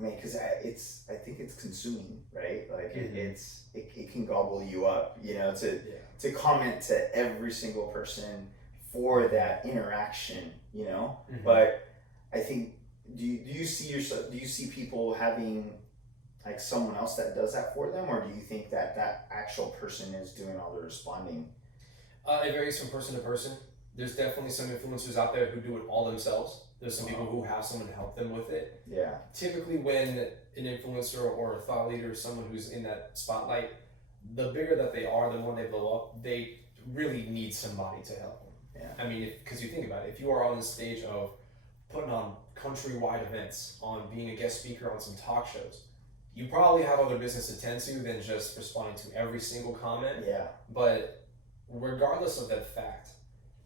because I think it's consuming, right? Like it can gobble you up, to comment to every single person for that interaction, But I think, do you see people having like someone else that does that for them, or do you think that actual person is doing all the responding? It varies from person to person. There's definitely some influencers out there who do it all themselves. There's some people who have someone to help them with it. Yeah. Typically when an influencer or a thought leader, someone who's in that spotlight, the bigger that they are, the more they blow up, they really need somebody to help them. Yeah. Because you think about it, if you are on the stage of putting on countrywide events, on being a guest speaker on some talk shows, you probably have other business to tend to than just responding to every single comment. Yeah. But regardless of that fact,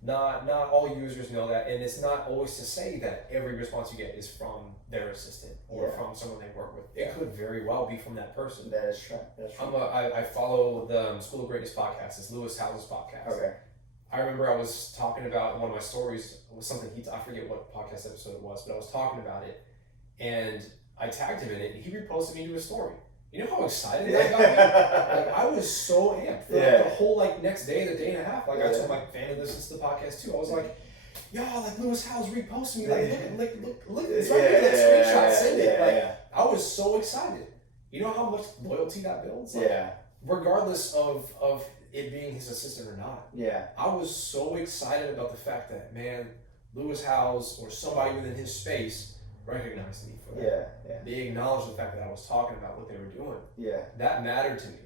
not all users know that, and it's not always to say that every response you get is from their assistant or from someone they work with. It could very well be from that person. That is true. That's true. I follow the School of Greatness podcast. It's Lewis Howes' podcast. Okay. I remember I was talking about one of my stories was something I forget what podcast episode it was, but I was talking about it, and I tagged him in it, and he reposted me to his story. You know how excited I got? Like, I was so amped for the whole next day, the day and a half. Like I told my family listens to the podcast too. I was like, y'all, like Lewis Howes reposted me. Like, look, it's right here. That screenshot, send it. I was so excited. You know how much loyalty that builds? Regardless of it being his assistant or not. Yeah. I was so excited about the fact that, man, Lewis Howes or somebody within his space recognized me for that. Yeah. They acknowledged the fact that I was talking about what they were doing. Yeah. That mattered to me.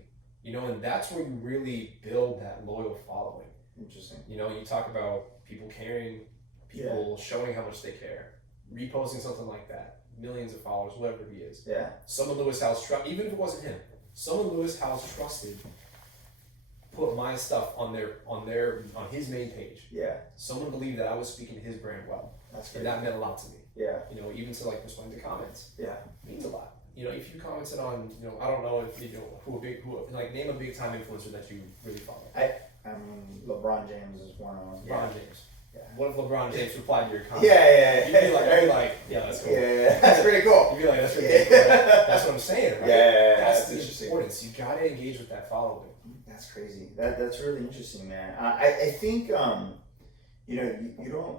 And that's where you really build that loyal following. Interesting. You talk about people caring, people showing how much they care, reposting something like that, millions of followers, whatever he is. Yeah. Someone Lewis Howes even if it wasn't him, someone Lewis Howes trusted put my stuff on his main page. Yeah. Someone believed that I was speaking to his brand well. That's great. And that meant a lot to me. Yeah. Even to respond to comments. Yeah. It means a lot. If you commented on, I don't know if name a big time influencer that you really follow. LeBron James is one of them. LeBron James. Yeah. What if LeBron James replied to your comment? Yeah. You'd be like, yeah, that's cool. Yeah, that's pretty cool. You'd be like, that's pretty cool. That's what I'm saying, right? Yeah, that's the interesting. importance. You gotta engage with that following. That's crazy. That's really interesting, man. I think you don't.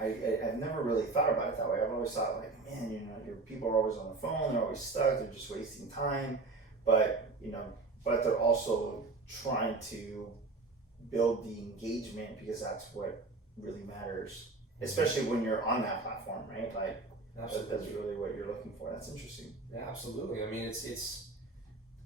I've never really thought about it that way. I've always thought man, your people are always on the phone. They're always stuck. They're just wasting time. But they're also trying to build the engagement because that's what really matters, especially when you're on that platform, right? That's really what you're looking for. That's interesting. Yeah, absolutely. I mean, it's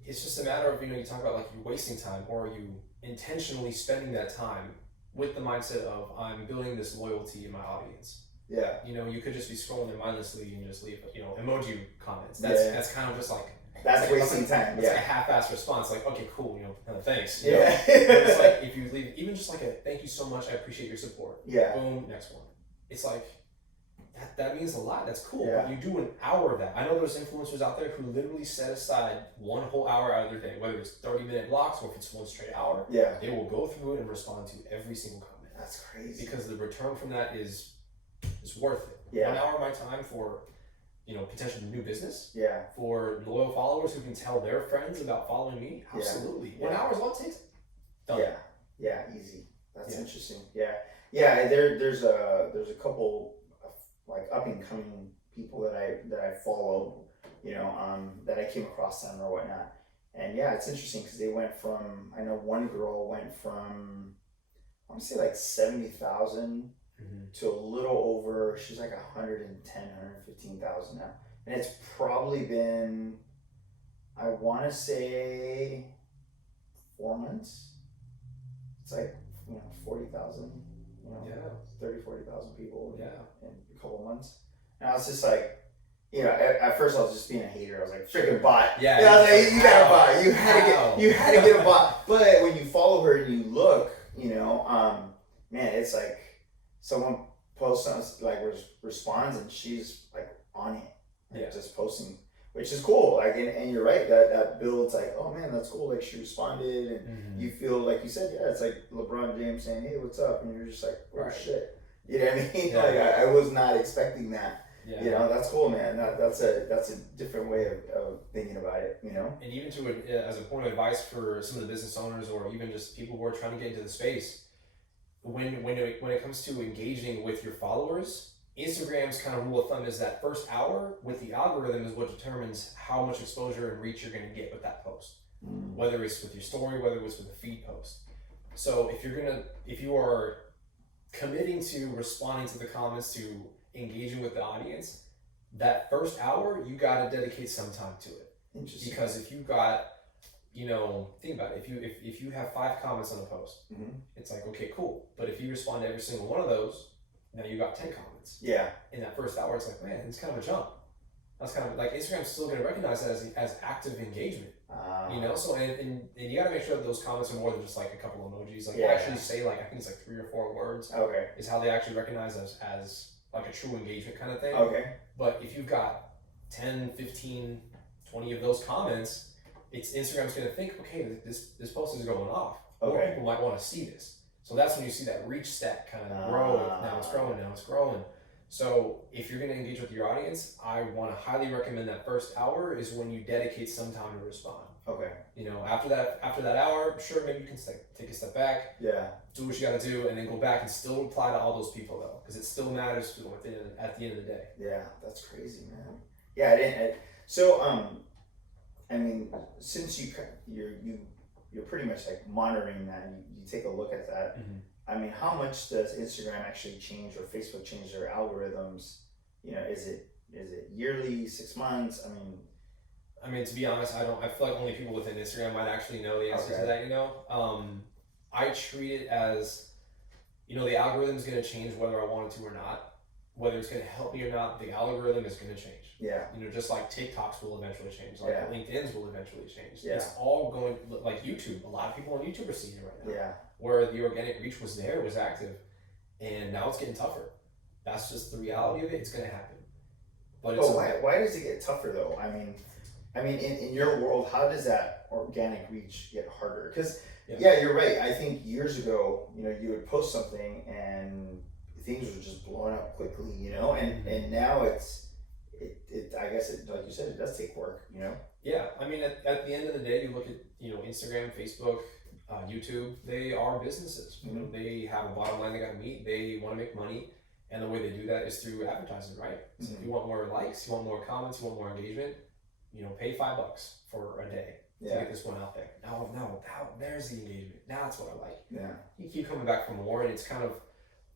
just a matter of you talk about you wasting time, or you intentionally spending that time with the mindset of I'm building this loyalty in my audience. Yeah. You could just be scrolling there mindlessly and just leave emoji comments. That's kind of just that's wasting time. It's a half-assed response. Okay, cool. Thanks. Yeah. It's if you leave even just a thank you so much. I appreciate your support. Yeah. Boom. Next one. It's that means a lot. That's cool. Yeah. But you do an hour of that. I know there's influencers out there who literally set aside one whole hour out of their day, whether it's 30-minute blocks or if it's one straight hour. Yeah. They will go through it and respond to every single comment. That's crazy. Because the return from that is worth it. Yeah. 1 hour of my time for potential new business. Yeah. For loyal followers who can tell their friends about following me. Absolutely. Yeah. 1 hour is all it takes. Done. Yeah. Yeah. Easy. That's interesting. Yeah. Yeah. There's a couple of up and coming people that I follow, that I came across them or whatnot. And yeah, it's interesting because they went from, I know one girl went from, I want to say 70,000 to a little over, she's 115,000 now. And it's probably been, I want to say 4 months. It's 40,000, 40,000 people in a couple months. And I was just at first I was just being a hater. I was freaking bot. Yeah. I was you got a bot. You had to get a bot. But when you follow her and you look, man, it's someone posts something, responds and she's on it, just posting, which is cool. And you're right, that builds oh man, that's cool. She responded, and you feel like you said, it's LeBron James saying, hey, what's up? And you're just oh shit. You know what I mean? Yeah. I was not expecting that. Yeah. That's cool, man. That's a different way of thinking about it. And even as a point of advice for some of the business owners, or even just people who are trying to get into the space, when it comes to engaging with your followers, Instagram's kind of rule of thumb is that first hour with the algorithm is what determines how much exposure and reach you're going to get with that post. Whether it's with your story, whether it's with a feed post. So if you are committing to responding to the comments, to engaging with the audience, that first hour you got to dedicate some time to it. Interesting. Because if you got, think about it. If you have 5 comments on a post, it's okay, cool. But if you respond to every single one of those, now you got 10 comments. Yeah. In that first hour, it's man, it's kind of a jump. That's kind of Instagram's still going to recognize that as active engagement. So and you got to make sure that those comments are more than just a couple emojis. Actually say I think it's 3 or 4 words. Okay. Is how they actually recognize as a true engagement kind of thing. Okay. But if you've got 10, 15, 20 of those comments, Instagram's going to think, okay, this post is going off. Okay. More people might want to see this. So that's when you see that reach stat kind of grow. Now it's growing. So if you're going to engage with your audience, I want to highly recommend that first hour is when you dedicate some time to respond. Okay. After that hour, sure, maybe you can take a step back. Yeah. Do what you got to do, and then go back and still reply to all those people though, because it still matters to them at the end of the day. Yeah, that's crazy, man. Yeah, I didn't. Since you're pretty much monitoring that, and you take a look at that. I mean, how much does Instagram actually change or Facebook change their algorithms? You know, is it yearly, 6 months? I mean, to be honest, I feel like only people within Instagram might actually know the answer to that. I treat it as, the algorithm is going to change whether I want it to or not. Whether it's going to help me or not, the algorithm is going to change. Yeah. Just like TikToks will eventually change, like LinkedIn's will eventually change. Yeah. It's all going, like YouTube. A lot of people on YouTube are seeing it right now. Yeah. Where the organic reach was there, was active, and now it's getting tougher. That's just the reality of it. It's going to happen. But it's why does it get tougher though? I mean, in your world, how does that organic reach get harder? Because you're right. I think years ago, you would post something and things were just blowing up quickly, and now I guess like you said, it does take work, Yeah, I mean, at the end of the day, you look at Instagram, Facebook, YouTube. They are businesses. They have a bottom line they got to meet. They want to make money, and the way they do that is through advertising, right? So if you want more likes, you want more comments, you want more engagement, pay $5 for a day to get this one out there. Now, there's the engagement. Now that's what I like. Yeah, you keep coming back for more, and it's kind of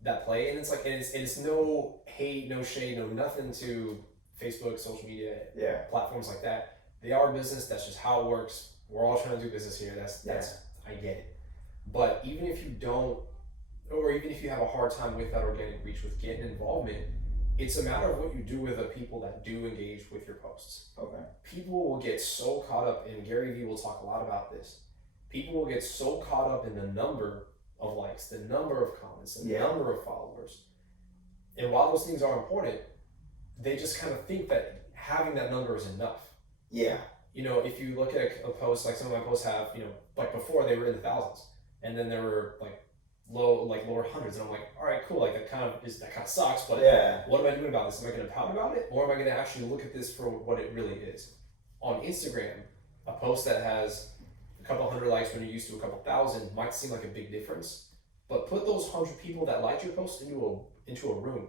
that play, and it's like it's no hate, no shade, no nothing to Facebook, social media, platforms like that. They are a business. That's just how it works. We're all trying to do business here. That's I get it. But even if you don't, or even if you have a hard time with that organic reach, with getting involvement, it's a matter of what you do with the people that do engage with your posts. Okay. People will get so caught up, and Gary Vee will talk a lot about this. People will get so caught up in the number of likes, the number of comments, the number of followers. And while those things are important, they just kind of think that having that number is enough. Yeah. If you look at a post, like some of my posts have, like before they were in the thousands, and then there were lower hundreds, and I'm like, all right, cool, like that kind of sucks, but what am I doing about this? Am I going to pout about it, or am I going to actually look at this for what it really is? On Instagram, a post that has a couple hundred likes when you're used to a couple thousand might seem like a big difference, but put those 100 people that liked your post into a room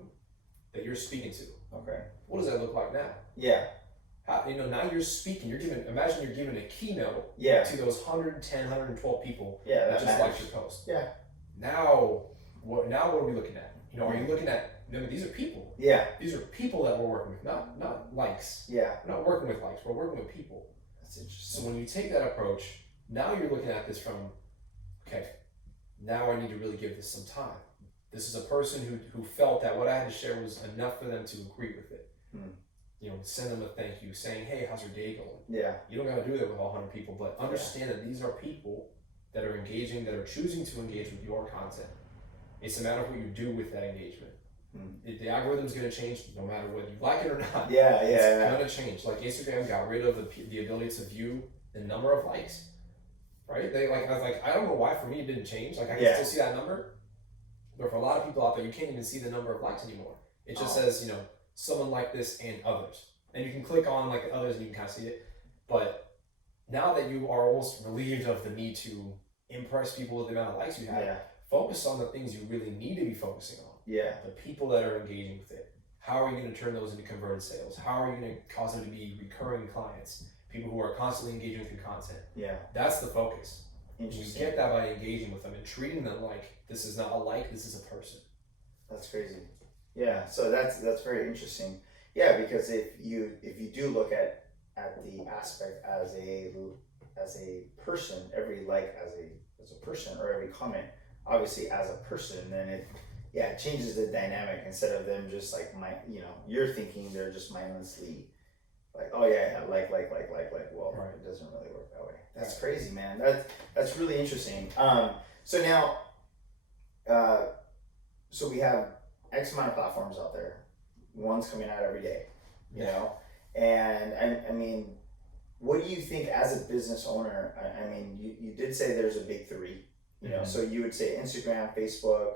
that you're speaking to. Okay. What does that look like now? Yeah. Now you're speaking. Imagine you're giving a keynote to those 110, 112 people that just liked your post. Yeah. Now what are we looking at? Are you looking at? These are people. Yeah. These are people that we're working with, not likes. Yeah. We're not working with likes. We're working with people. That's interesting. So when you take that approach, now you're looking at this from, okay, now I need to really give this some time. This is a person who felt that what I had to share was enough for them to agree with it. Send them a thank you, saying, hey, how's your day going? Yeah. You don't got to do that with all 100 people, but understand that these are people that are engaging, that are choosing to engage with your content. It's a matter of what you do with that engagement. The algorithm's going to change no matter whether you like it or not. It's going to change. Like Instagram got rid of the ability to view the number of likes, right? I was like, I don't know why for me it didn't change. Like I can still see that number, but for a lot of people out there, you can't even see the number of likes anymore. It just says, someone like this and others. And you can click on like the others and you can kind of see it. But now that you are almost relieved of the need to impress people with the amount of likes you have, focus on the things you really need to be focusing on. Yeah. The people that are engaging with it. How are you going to turn those into converted sales? How are you going to cause them to be recurring clients? People who are constantly engaging with your content. Yeah. That's the focus. Interesting. You get that by engaging with them and treating them like this is not a like, this is a person. That's crazy. Yeah, so that's very interesting. Yeah, because if you do look at the aspect as a person, every like as a person, or every comment obviously as a person, then it changes the dynamic. Instead of them just like you're thinking they're just mindlessly like, oh yeah, like. Well, It doesn't really work that way. That's crazy, man. That's really interesting. So now, so we have X amount of platforms out there. One's coming out every day, and I mean, what do you think as a business owner? I mean, you did say there's a big three, so you would say Instagram, Facebook,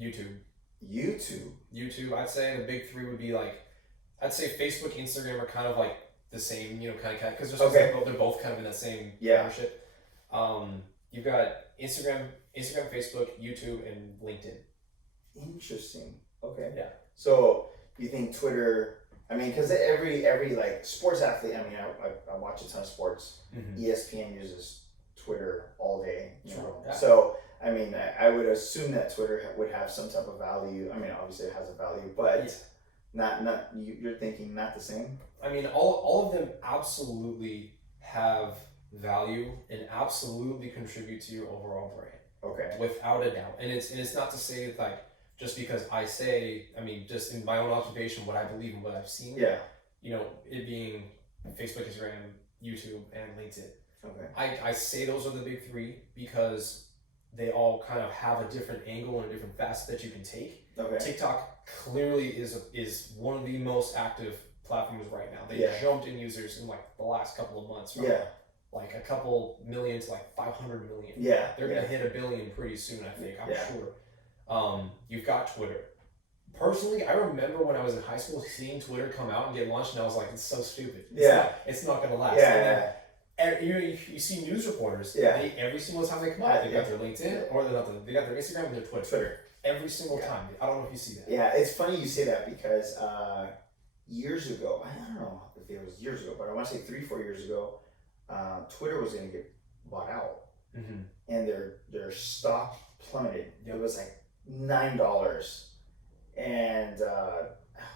YouTube. YouTube. I'd say the big three would be like, I'd say Facebook, Instagram are kind of like the same, kind of because they're both kind of in that same ownership. You've got Instagram, Facebook, YouTube, and LinkedIn. Interesting. Okay. Yeah. So you think Twitter? I mean, because every like sports athlete. I mean, I watch a ton of sports. ESPN uses Twitter all day. You know? Yeah. So I mean, I would assume that Twitter would have some type of value. I mean, obviously it has a value, but not you're thinking not the same. I mean, all of them absolutely have value and absolutely contribute to your overall brand. Okay. Without a doubt. And it's not to say like just because I say, I mean, just in my own observation, what I believe and what I've seen. Yeah. You know, it being Facebook, Instagram, YouTube, and LinkedIn. Okay. I say those are the big three because they all kind of have a different angle and a different facet that you can take. Okay. TikTok clearly is one of the most active platforms right now. They jumped in users in like the last couple of months. Right? Like a couple million to like 500 million. Yeah. They're gonna hit 1 billion pretty soon, I think. I'm sure. You've got Twitter. Personally, I remember when I was in high school seeing Twitter come out and get launched, and I was like, it's so stupid. It's not gonna last. And you see news reporters. They, every single time they come out, they got their LinkedIn or they got their Instagram and their Twitter. Every single time. I don't know if you see that. Yeah, it's funny you say that because years ago, I don't know if it was years ago, but I want to say 3-4 years ago, Twitter was going to get bought out, and their stock plummeted. It was like $9, and I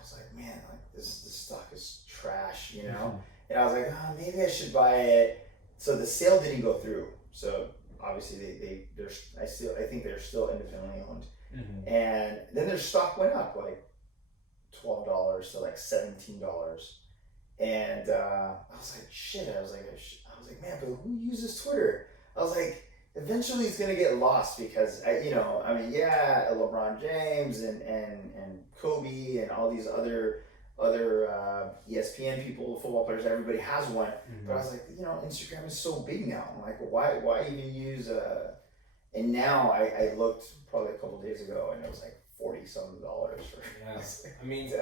was like, man, like this stock is trash, you know. And I was like, oh, maybe I should buy it. So the sale didn't go through. So obviously I think they're still independently owned. And then their stock went up like $12 to like $17. And I was like, shit. I was like, man, but who uses Twitter? I was like, eventually it's gonna get lost because LeBron James and Kobe and all these other ESPN people, football players, everybody has one. But I was like, Instagram is so big now. I'm like, why even use and now I looked probably a couple of days ago and it was like $40-something for. I mean,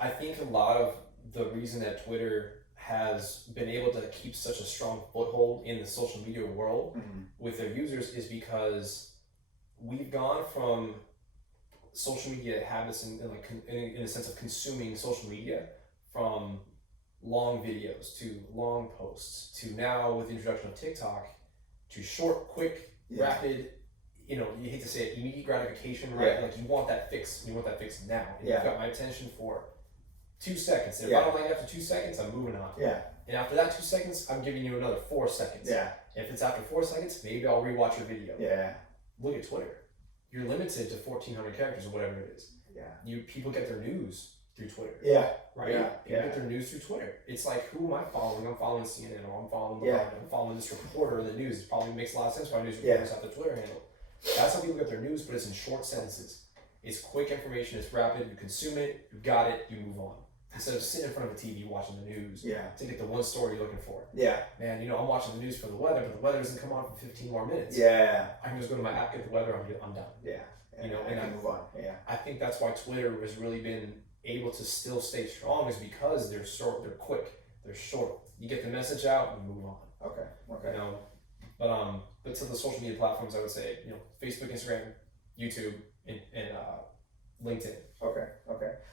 I think a lot of the reason that Twitter has been able to keep such a strong foothold in the social media world with their users is because we've gone from social media habits and in a sense of consuming social media from long videos to long posts to now with the introduction of TikTok to short, quick, rapid, you hate to say it, immediate gratification, right? Like you want that fix now. And you've got my attention for 2 seconds. If I don't like it after 2 seconds, I'm moving on. And after that 2 seconds, I'm giving you another 4 seconds. If it's after 4 seconds, maybe I'll rewatch your video. Look at Twitter. You're limited to 1,400 characters or whatever it is. People get their news through Twitter. Right? People get their news through Twitter. It's like, who am I following? I'm following CNN or I'm following I'm following this reporter in the news. It probably makes a lot of sense why news reporters have the Twitter handle. That's how people get their news, but it's in short sentences. It's quick information, it's rapid, you consume it, you got it, you move on. Instead of sitting in front of a TV watching the news to get the one story you're looking for. Man, I'm watching the news for the weather, but the weather doesn't come on for 15 more minutes. I can just go to my app, get the weather, I'm done. And I move on. I think that's why Twitter has really been able to still stay strong is because they're short, they're quick, they're short. You get the message out, you move on. But to the social media platforms, I would say, Facebook, Instagram, YouTube, and LinkedIn.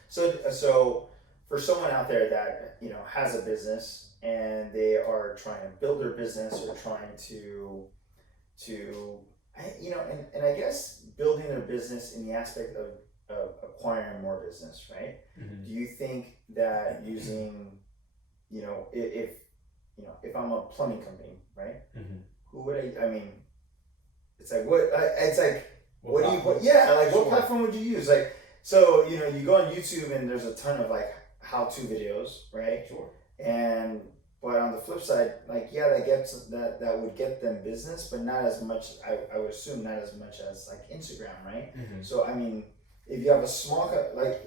So for someone out there that has a business and they are trying to build their business or trying to and I guess building their business in the aspect of acquiring more business, right? Do you think that using if I'm a plumbing company, right? Who would I mean, it's like what platform would you use? Like, so you go on YouTube and there's a ton of like how-to videos, right? But on the flip side, like that would get them business, but not as much. I would assume not as much as like Instagram, right? So I mean, if you have a small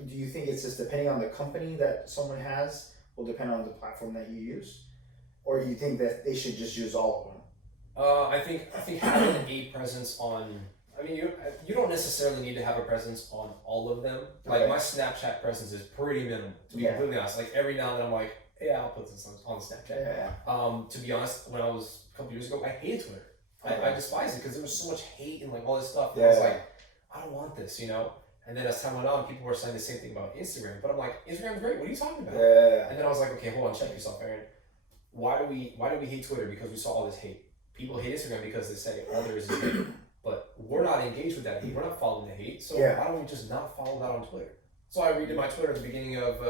do you think it's just depending on the company that someone has will depend on the platform that you use, or do you think that they should just use all of them? I think having a presence on. I mean, you don't necessarily need to have a presence on all of them. Like my Snapchat presence is pretty minimal, to be completely honest. Like every now and then I'm like, I'll put this on Snapchat. To be honest, when I was a couple years ago, I hated Twitter. I despised it because there was so much hate and like all this stuff. And I was like, I don't want this, And then as time went on, people were saying the same thing about Instagram. But I'm like, Instagram's great. What are you talking about? And then I was like, okay, hold on, check yourself, Aaron. Why do we hate Twitter? Because we saw all this hate. people hate Instagram because they say others is hate. But we're not engaged with that hate. We're not following the hate. So why don't we just not follow that on Twitter? So I redid my Twitter at the beginning of,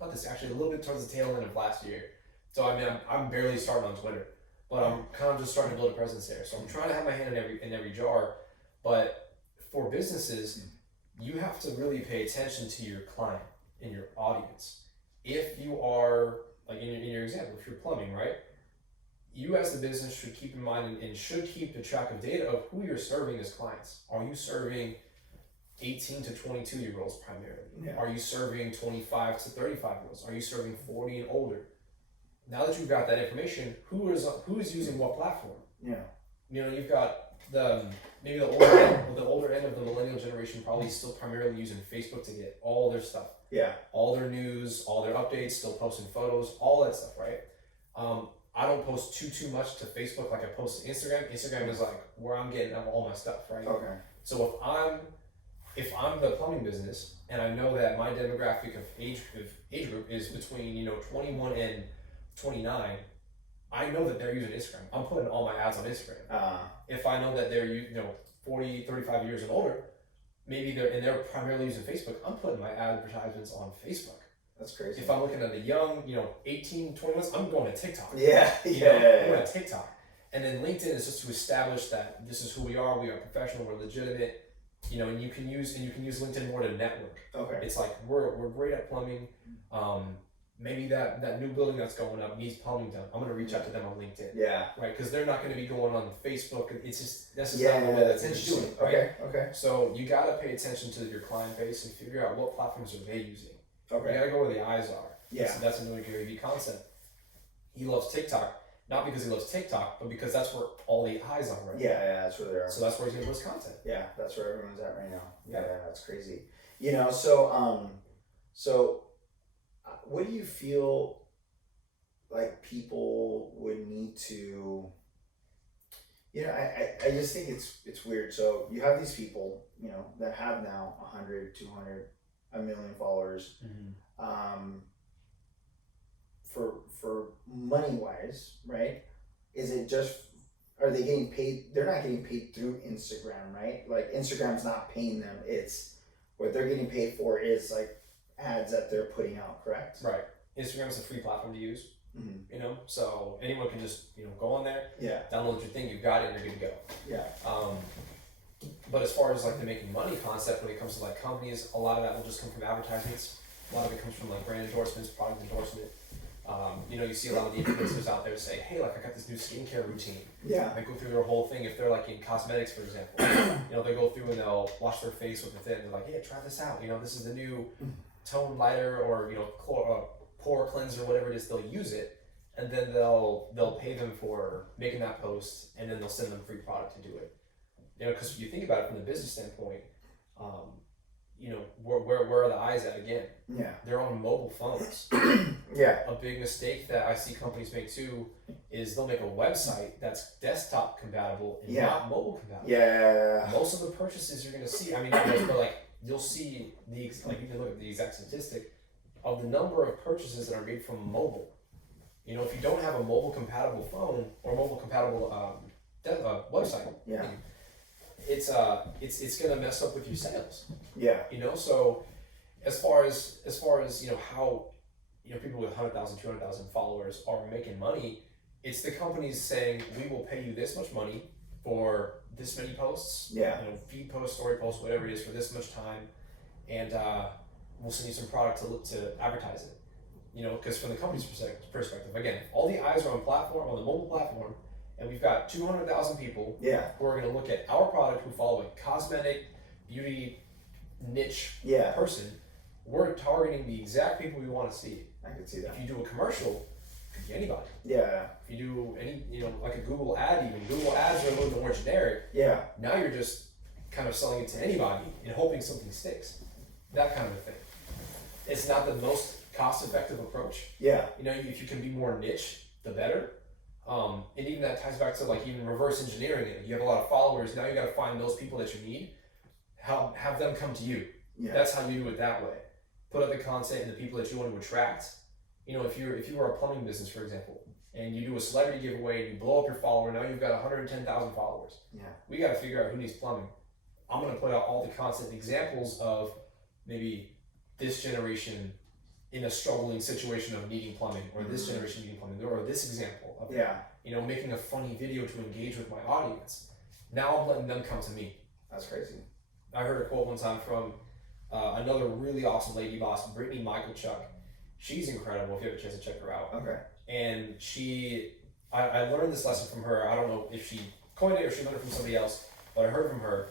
not this, actually a little bit towards the tail end of last year. So I mean, I'm barely starting on Twitter, but I'm kind of just starting to build a presence there. So I'm trying to have my hand in every jar. But for businesses, you have to really pay attention to your client and your audience. If you are, like in your example, if you're plumbing, right? You as the business should keep in mind and should keep the track of data of who you're serving as clients. Are you serving 18 to 22-year-olds primarily? Yeah. Are you serving 25 to 35-year-olds? Are you serving 40 and older? Now that you've got that information, who is using what platform? Yeah. You know, you've got maybe the older end of the millennial generation probably still primarily using Facebook to get all their stuff. Yeah. All their news, all their updates, still posting photos, all that stuff, right? I don't post too much to Facebook like I post to Instagram. Instagram is like where I'm getting all my stuff, right? Okay. So if I'm the plumbing business and I know that my demographic of age group is between 21 and 29, I know that they're using Instagram. I'm putting all my ads on Instagram. If I know that they're 40, 35 years and older, maybe they're primarily using Facebook, I'm putting my advertisements on Facebook. That's crazy. If I'm looking at the young, 18, 20 months, I'm going to TikTok. I'm going to TikTok. And then LinkedIn is just to establish that this is who we are professional, we're legitimate, and you can use LinkedIn more to network. Okay. It's like we're great at plumbing. Maybe that new building that's going up needs plumbing done. I'm gonna reach out to them on LinkedIn. Yeah. Right, because they're not gonna be going on Facebook. That's just not the way that's interesting. doing. Right? Okay. So you gotta pay attention to your client base and figure out what platforms are they using. Okay. You gotta go where the eyes are. Yeah. So that's another Gary Vee concept. He loves TikTok, not because he loves TikTok, but because that's where all the eyes are right now. Yeah, that's where they are. So that's where he's gonna post content. Yeah, that's where everyone's at right now. Yeah, that's crazy. So what do you feel like people would need to? I just think it's weird. So you have these people, that have now 100, 200, a million followers. Mm-hmm. For money wise, right? Is it just, are they getting paid? They're not getting paid through Instagram, right? Like Instagram's not paying them. It's what they're getting paid for is like ads that they're putting out, correct? Right. Instagram is a free platform to use. Mm-hmm. So anyone can just go on there, download your thing, you've got it, and you're good to go. Yeah. But as far as like the making money concept, when it comes to like companies, a lot of that will just come from advertisements. A lot of it comes from like brand endorsements, product endorsement. You see a lot of the influencers out there say, hey, like I got this new skincare routine. Yeah. They go through their whole thing. If they're like in cosmetics, for example, they go through and they'll wash their face with a thing. They're like, hey, try this out. This is the new tone lighter or pore cleanser, whatever it is. They'll use it, and then they'll pay them for making that post, and then they'll send them free product to do it. Because if you think about it from the business standpoint, where are the eyes at again? Yeah. They're on mobile phones. Yeah. A big mistake that I see companies make too is they'll make a website that's desktop compatible and not mobile compatible. Yeah. Most of the purchases you're going to see, I mean, not most, but like you'll see you can look at the exact statistic of the number of purchases that are made from mobile. If you don't have a mobile compatible phone or mobile compatible website, it's gonna mess up with your sales. Yeah. So as far as how people with 100,000, 200,000 followers are making money, it's the companies saying we will pay you this much money for this many posts. Yeah. Feed posts, story posts, whatever it is, for this much time, and we'll send you some product to advertise it. Because from the company's perspective, again, all the eyes are on the mobile platform, and we've got 200,000 people who are going to look at our product who follow a cosmetic, beauty, niche person. We're targeting the exact people we want to see. I could see that. If you do a commercial, it could be anybody. Yeah. If you do any, like a Google ad, even Google ads are a little bit more generic. Yeah. Now you're just kind of selling it to anybody and hoping something sticks. That kind of a thing. It's not the most cost-effective approach. Yeah. If you can be more niche, the better. And even that ties back to like even reverse engineering it. You have a lot of followers. Now you got to find those people that you need. Have them come to you. Yeah. That's how you do it that way. Put up the content and the people that you want to attract. If you were a plumbing business, for example, and you do a celebrity giveaway and you blow up your follower. Now you've got 110,000 followers. Yeah. We got to figure out who needs plumbing. I'm going to put out all the constant examples of maybe this generation in a struggling situation of needing plumbing, or this generation needing plumbing, or this example of making a funny video to engage with my audience. Now I'm letting them come to me. That's crazy. I heard a quote one time from another really awesome lady boss, Brittany Michaelchuk. She's incredible if you have a chance to check her out. Okay. And I learned this lesson from her. I don't know if she coined it or she learned it from somebody else, but I heard from her.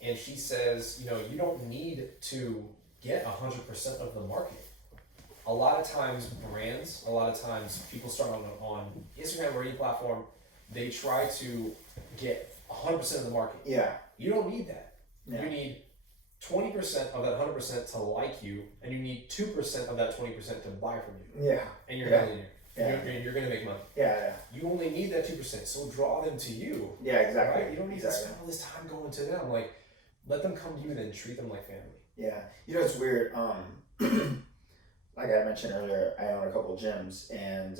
And she says, you don't need to get 100% of the market. A lot of times brands, a lot of times people start on Instagram or any platform, they try to get 100% of the market. Yeah. You don't need that. Yeah. You need 20% of that 100% to like you, and you need 2% of that 20% to buy from you. Yeah. And you're a millionaire. Yeah. And you're going to make money. Yeah. You only need that 2%, so draw them to you. Yeah, exactly. Right? You don't need to spend all this time going to them. Like, let them come to you, then treat them like family. Yeah. It's weird. Like I mentioned earlier, I own a couple of gyms, and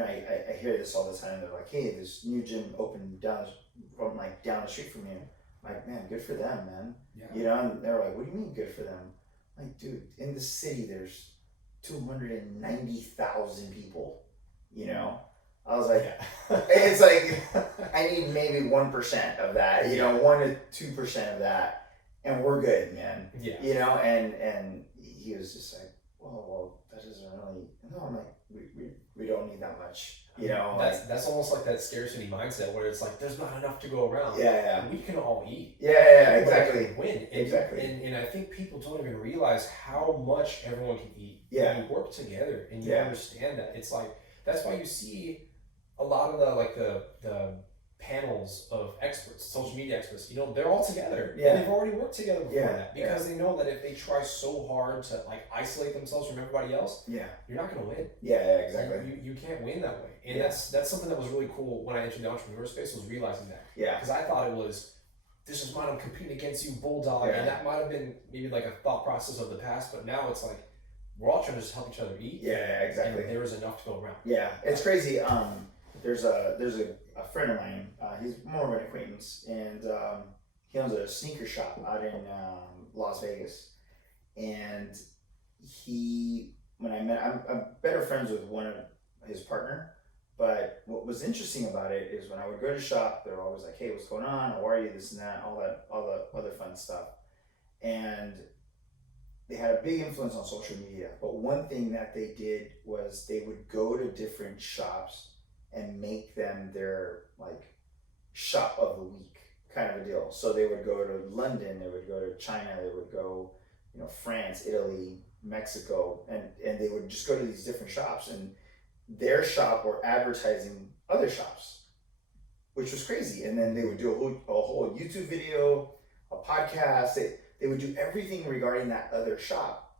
I hear this all the time. They're like, "Hey, this new gym opened down the street from you." I'm like, man, good for them, man. Yeah. And they're like, "What do you mean good for them?" I'm like, dude, in the city, there's 290,000 people. I was like, it's like I need maybe 1% of that. 1 to 2% of that, and we're good, man. Yeah. And he was just like, well, that doesn't really. No, I'm like, we don't need that much. That's almost like that scarcity mindset where it's like there's not enough to go around. Yeah. We can all eat. Yeah, exactly. Win. Exactly. And I think people don't even realize how much everyone can eat. Yeah. When you work together and you understand that. It's like that's why you see a lot of the panels of experts, social media experts, they're all together. Yeah. And they've already worked together before that. Because they know that if they try so hard to isolate themselves from everybody else, you're not gonna win. Yeah, exactly. You can't win that way. And that's something that was really cool when I entered the entrepreneur space, was realizing that. Yeah. Because I thought it was, this is mine, I'm competing against you, bulldog. And that might have been maybe like a thought process of the past, but now it's like we're all trying to just help each other eat. Yeah, exactly. And there is enough to go around. Yeah, it's crazy. There's a friend of mine. He's more of an acquaintance, and he owns a sneaker shop out in Las Vegas. And when I met, I'm better friends with one of his partner. But what was interesting about it is when I would go to shop, they're always like, "Hey, what's going on? How are you? This and that, all the other fun stuff." And they had a big influence on social media. But one thing that they did was they would go to different shops and make them their shop of the week kind of a deal. So they would go to London, they would go to China, they would go, France, Italy, Mexico, and they would just go to these different shops, and their shop were advertising other shops, which was crazy. And then they would do a whole YouTube video, a podcast. They would do everything regarding that other shop.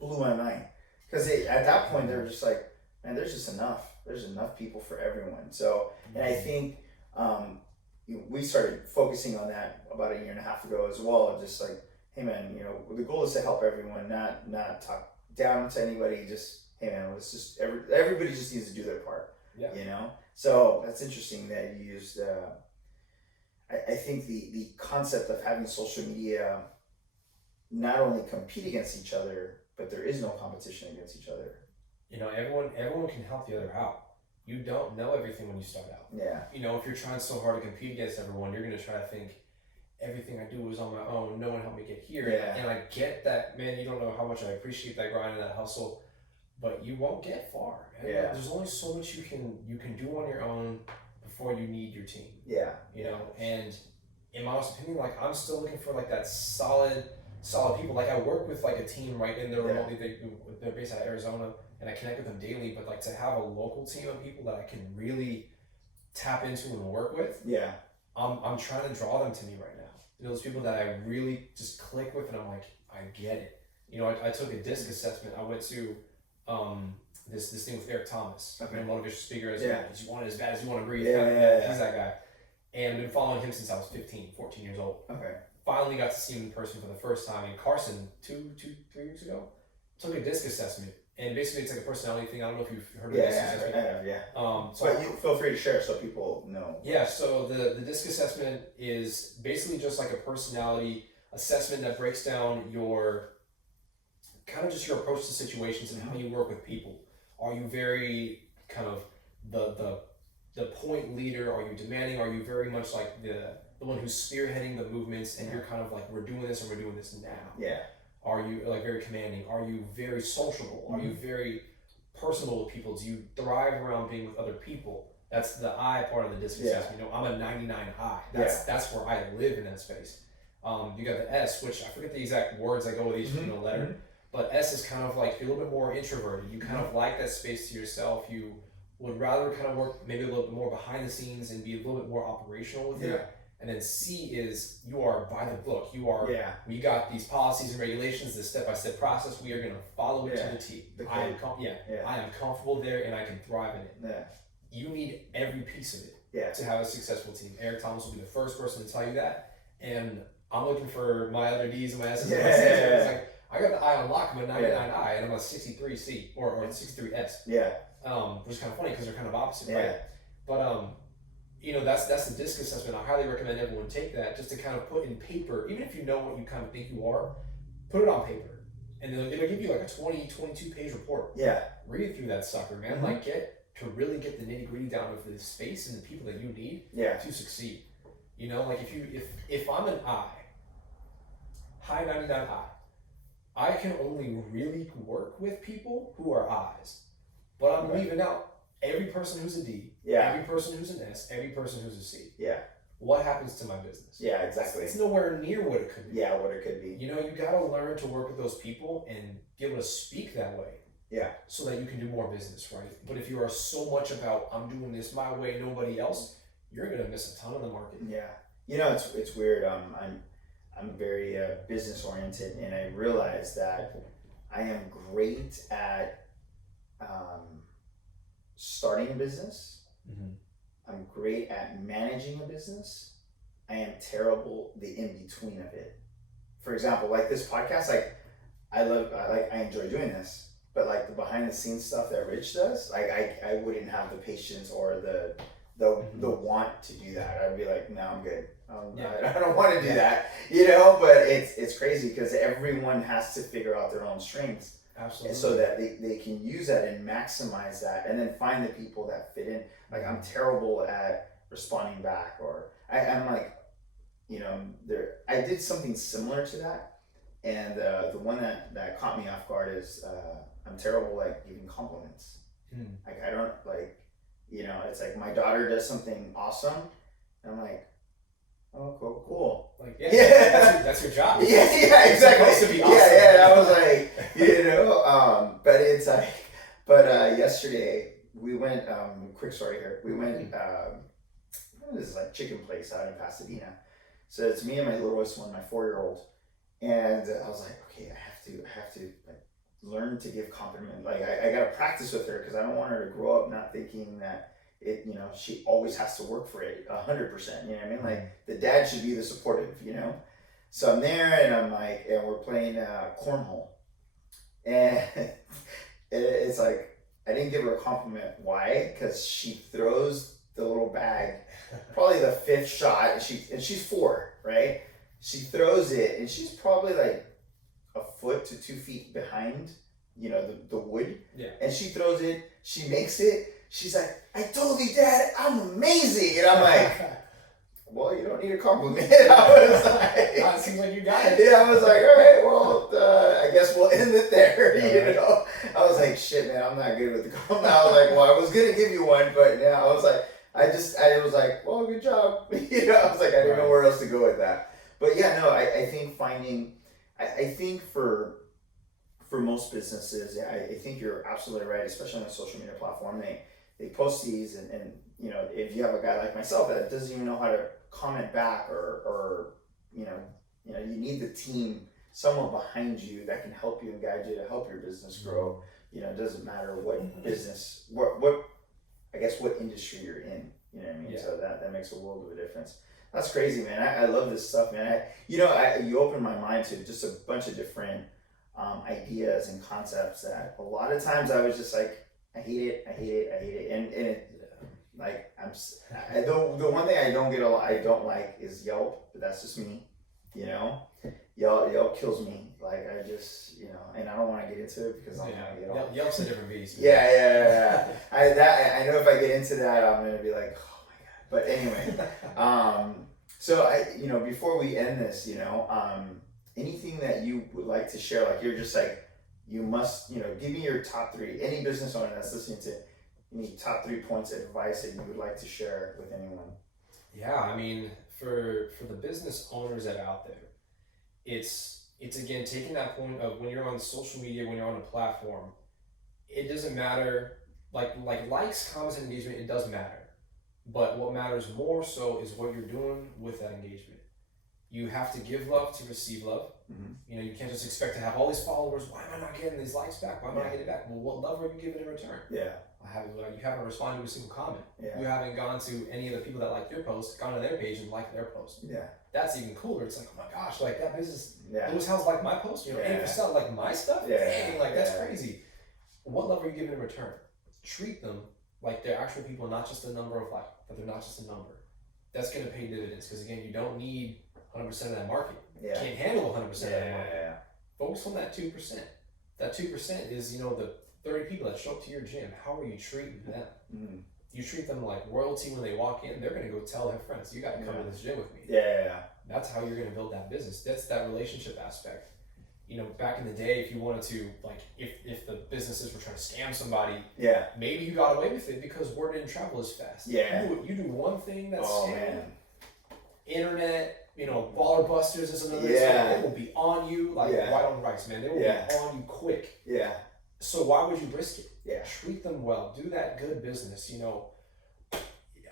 Blew my mind, because at that point they were just like, man, there's just enough. There's enough people for everyone. So, and I think we started focusing on that about 1.5 years ago as well. Just like, hey man, the goal is to help everyone, not talk down to anybody. Just, hey man, let's just everybody just needs to do their part. Yeah. So that's interesting that you used. I think the concept of having social media not only compete against each other, but there is no competition against each other. Everyone can help the other out. You don't know everything when you start out. Yeah. If you're trying so hard to compete against everyone, you're going to try to think everything I do is on my own. No one helped me get here. Yeah. And I get that, man. You don't know how much I appreciate that grind and that hustle, but you won't get far. Man. Yeah. There's only so much you can do on your own before you need your team. Yeah. And in my honest opinion, I'm still looking for that solid people. I work with a team right in there remotely. They're based out of Arizona, and I connect with them daily. But to have a local team of people that I can really tap into and work with, I'm trying to draw them to me right now. Those people that I really just click with, and I'm like, I get it. I took a DISC assessment. I went to this thing with Eric Thomas, a motivational speaker. You want it as bad as you want to breathe. He's that guy. And I've been following him since I was 14 years old. Okay. Finally got to see him in person for the first time in Carson 3 weeks ago. Took a DISC assessment, And basically, it's like a personality thing. I don't know if you've heard of Yeah, disc assessment. I have, yeah. So but you feel free to share so people know. Yeah, so the disc assessment is basically just like a personality assessment that breaks down your kind of just your approach to situations and how you work with people. Are you very kind of the point leader? Are you demanding? Are you very much like the one who's spearheading the movements and you're kind of like, we're doing this and we're doing this now? Yeah. Are you like very commanding? Are you very sociable? Are you very personable with people? Do you thrive around being with other people? That's the I part of the disc assessment. You know, I'm a 99 I. That's where I live in that space. You got the S, which I forget the exact words that go with each letter, but S is kind of like you're a little bit more introverted. You kind of like that space to yourself. You would rather kind of work maybe a little bit more behind the scenes and be a little bit more operational with it. And then C is you are by the book. You are, we got these policies and regulations, this step-by-step process. We are going to follow it to the T. I am comfortable there and I can thrive in it. Yeah. You need every piece of it to have a successful team. Eric Thomas will be the first person to tell you that. And I'm looking for my other D's and my S's and my C's. It's like, I got the I on lock. I'm a 99I and I'm a 63C or 63S. Yeah. Which is kind of funny because they're kind of opposite, right? But, you know, that's the disc assessment. I highly recommend everyone take that just to kind of put in paper, even if you know what you kind of think you are, put it on paper. And it'll give you like a 22 page report. Yeah. Read through that sucker, man. Like to really get the nitty gritty down of the space and the people that you need to succeed. You know, like if I'm an I, high 99 I can only really work with people who are I's. But I'm leaving out every person who's a D, every person who's an S, every person who's a C. Yeah. What happens to my business? Yeah, exactly. It's nowhere near what it could be. Yeah, what it could be. You know, you gotta learn to work with those people and be able to speak that way. Yeah. So that you can do more business, right? But if you are so much about I'm doing this my way, nobody else, you're gonna miss a ton of the market. Yeah. You know, it's weird. I'm very business oriented, and I realize that I am great at starting a business. I'm great at managing a business. I am terrible the in between of it. For example, like this podcast, I enjoy doing this. But like the behind the scenes stuff that Rich does, like I wouldn't have the patience or the want to do that. I'd be like, no, I'm good. I don't want to do that, you know. But it's crazy because everyone has to figure out their own strengths. Absolutely. And so that they can use that and maximize that, and then find the people that fit in. Like I'm terrible at responding back, or I'm like, you know, I did something similar to that, and the one that caught me off guard is I'm terrible at giving compliments. Like I don't like, you know, it's like my daughter does something awesome, and I'm like, oh, cool. Like, that's your job. Yeah, exactly. It's supposed to be awesome. I was like, you know, but it's like, yesterday we went, quick story here. We went, this is like chicken place out in Pasadena. So it's me and my littlest one, my 4-year-old. And I was like, okay, I have to like learn to give compliment. Like I got to practice with her because I don't want her to grow up not thinking that it, you know, she always has to work for it 100%. You know what I mean? Like the dad should be the supportive, you know? So I'm there and I'm like, and we're playing cornhole. And it's like, I didn't give her a compliment. Why? Because she throws the little bag, probably the 5th shot, and she's 4, right? She throws it and she's probably like a foot to 2 feet behind, you know, the wood. Yeah. And she throws it, she makes it. She's like, I told you, Dad, I'm amazing. And I'm like, well, you don't need a compliment. I was like, it seems like you got it. Yeah, I was like, all right, well, I guess we'll end it there. You know, I was like, shit, man, I'm not good with the compliment. I was like, well, I was gonna give you one, but yeah, I was like, I was like, well, good job. You know, I was like, I didn't know where else to go with that. But yeah, no, I think I think for most businesses, I think you're absolutely right, especially on a social media platform. They post these and you know, if you have a guy like myself that doesn't even know how to comment back or you know, you need the team, someone behind you that can help you and guide you to help your business grow. You know, it doesn't matter what business, what I guess what industry you're in. You know what I mean? Yeah. So that makes a world of a difference. That's crazy, man. I love this stuff, man. You open my mind to just a bunch of different ideas and concepts that a lot of times I was just like, I hate it, and it, like the one thing I don't like is Yelp, but that's just me, you know. Yelp kills me. Like I just, and I don't want to get into it because I'm gonna get all. Yelp's a different beast. Yeah. I know if I get into that, I'm gonna be like, oh my god. But anyway, so before we end this, anything that you would like to share, like you're just like, you must, give me your top 3. Any business owner that's listening to, any top 3 points of advice that you would like to share with anyone. Yeah, I mean, for the business owners that are out there, it's again taking that point of when you're on social media, when you're on a platform, it doesn't matter, like likes, comments, and engagement, it does matter, but what matters more so is what you're doing with that engagement. You have to give love to receive love. Mm-hmm. You can't just expect to have all these followers. Why am I not getting these likes back? Why am I not getting it back? Well, what love are you giving in return? Yeah. You haven't responded to a single comment. Yeah. You haven't gone to any of the people that like your post, gone to their page and liked their post. Yeah. That's even cooler. It's like, oh my gosh, like that business, yeah. those houses like my post, 80% like my stuff? Yeah. Dang, like that's crazy. What love are you giving in return? Treat them like they're actual people, not just a number of that they're not just a number. That's going to pay dividends because again, you don't need 100% of that market. You can't handle 100% of that market. Yeah. Focus on that 2%. That 2% is, the 30 people that show up to your gym. How are you treating them? Mm-hmm. You treat them like royalty when they walk in. They're going to go tell their friends, you got to come to this gym with me. Yeah. That's how you're going to build that business. That's that relationship aspect. Back in the day, if you wanted to, like, if the businesses were trying to scam somebody, maybe you got away with it because word didn't travel as fast. Yeah. You do one thing that's scam. Man. Internet, baller busters is another thing. They will be on you like white on rice, man. They will be on you quick. Yeah. So why would you risk it? Yeah. Treat them well. Do that good business.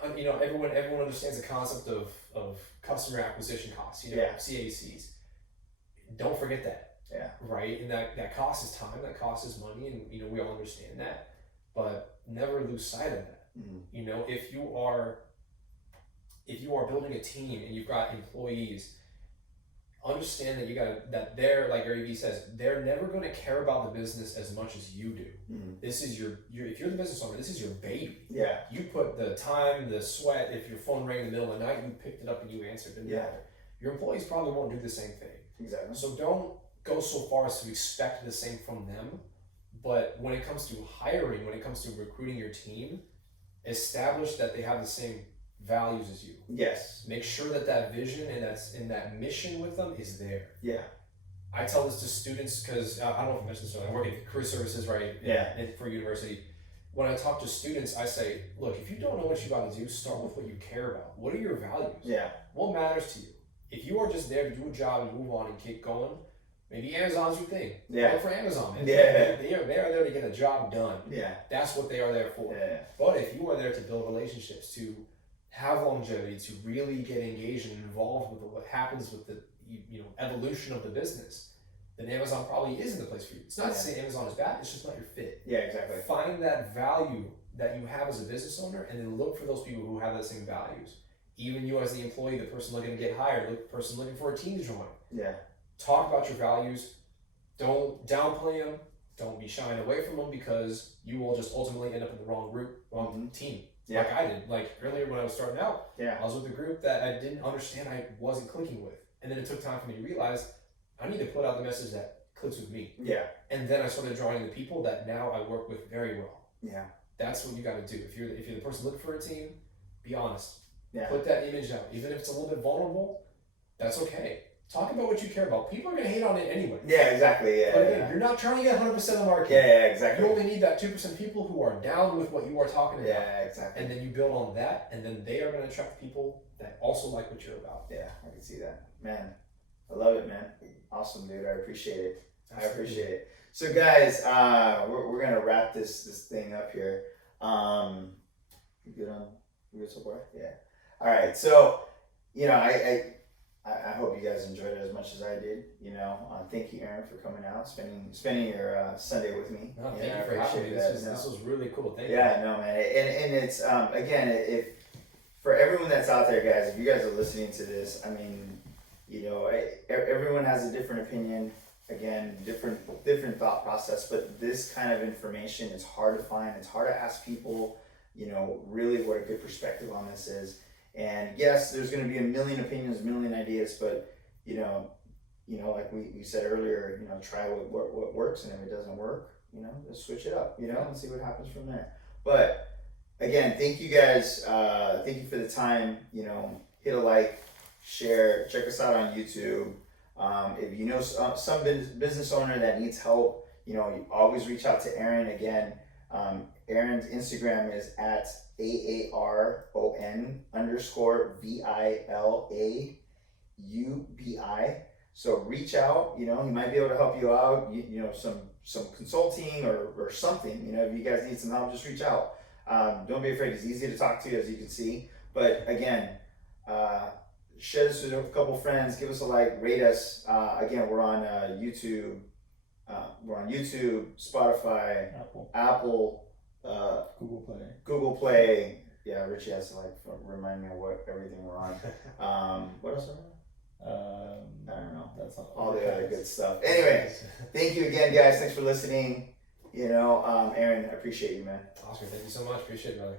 Everyone understands the concept of customer acquisition costs. CACs. Don't forget that. Yeah. Right? And that cost is time, that cost is money, and we all understand that. But never lose sight of that. Mm-hmm. If you are building a team and you've got employees, understand that they're, like Gary Vee says, they're never going to care about the business as much as you do. Mm-hmm. This is your if you're the business owner, this is your baby. Yeah. You put the time, the sweat. If your phone rang in the middle of the night, you picked it up and you answered. Your employees probably won't do the same thing. Exactly. So don't go so far as to expect the same from them. But when it comes to hiring, when it comes to recruiting your team, establish that they have the same values as you. Yes. Make sure that vision and that mission with them is there. Yeah. I tell this to students because I don't know if I mentioned this earlier. I work in career services, right? For university. When I talk to students, I say, look, if you don't know what you got to do, start with what you care about. What are your values? Yeah. What matters to you? If you are just there to do a job and move on and keep going, maybe Amazon's your thing. Yeah. Work for Amazon, man. Yeah. They are there to get a job done. Yeah. That's what they are there for. Yeah. But if you are there to build relationships, to have longevity, to really get engaged and involved with what happens with the evolution of the business, then Amazon probably isn't the place for you. It's not to say Amazon is bad, it's just not your fit. Yeah, exactly. Find that value that you have as a business owner and then look for those people who have the same values. Even you as the employee, the person looking to get hired, the person looking for a team to join. Yeah. Talk about your values. Don't downplay them. Don't be shying away from them because you will just ultimately end up in the wrong group, wrong team. Yeah. Like I did. Like earlier when I was starting out, I was with a group that I didn't understand I wasn't clicking with. And then it took time for me to realize I need to put out the message that clicks with me. Yeah. And then I started drawing the people that now I work with very well. Yeah. That's what you got to do. If you're the person looking for a team, be honest. Yeah. Put that image out. Even if it's a little bit vulnerable, that's okay. Talk about what you care about. People are going to hate on it anyway. Yeah, exactly. Yeah. But again, you're not trying to get 100% of the market. Yeah, exactly. You only need that 2% people who are down with what you are talking about. Yeah, exactly. And then you build on that, and then they are going to attract people that also like what you're about. Yeah, I can see that. Man, I love it, man. Awesome, dude. I appreciate it. Absolutely. I appreciate it. So, guys, we're going to wrap this thing up here. You good so far? Yeah. All right. So, I hope you guys enjoyed it as much as I did. Thank you, Aaron, for coming out, spending your Sunday with me. No, thank you for having me. This was really cool. Thank you. Yeah, no, man. And it's again, if for everyone that's out there, guys, if you guys are listening to this, I mean, everyone has a different opinion. again, different thought process, but this kind of information is hard to find. It's hard to ask people, really what a good perspective on this is. And yes, there's going to be a million opinions, a million ideas, but like we said earlier, try what works, and if it doesn't work, just switch it up, and see what happens from there. But again, thank you guys. Thank you for the time. Hit a like, share, check us out on YouTube. If you know some business owner that needs help, you always reach out to Aaron. Again, Aaron's Instagram is at AARON_VILAUBI. So reach out. He might be able to help you out. Some consulting or something. If you guys need some help, just reach out. Don't be afraid. He's easy to talk to, as you can see. But again, share this with a couple friends. Give us a like. Rate us. Again, we're on YouTube. We're on YouTube, Spotify, Apple, Google Play. Yeah, Richie has to remind me of everything we're on. What else are we on? I don't know. That's all the other good stuff. Anyway, thank you again, guys. Thanks for listening. Aaron, I appreciate you, man. Oscar, thank you so much. Appreciate it, brother.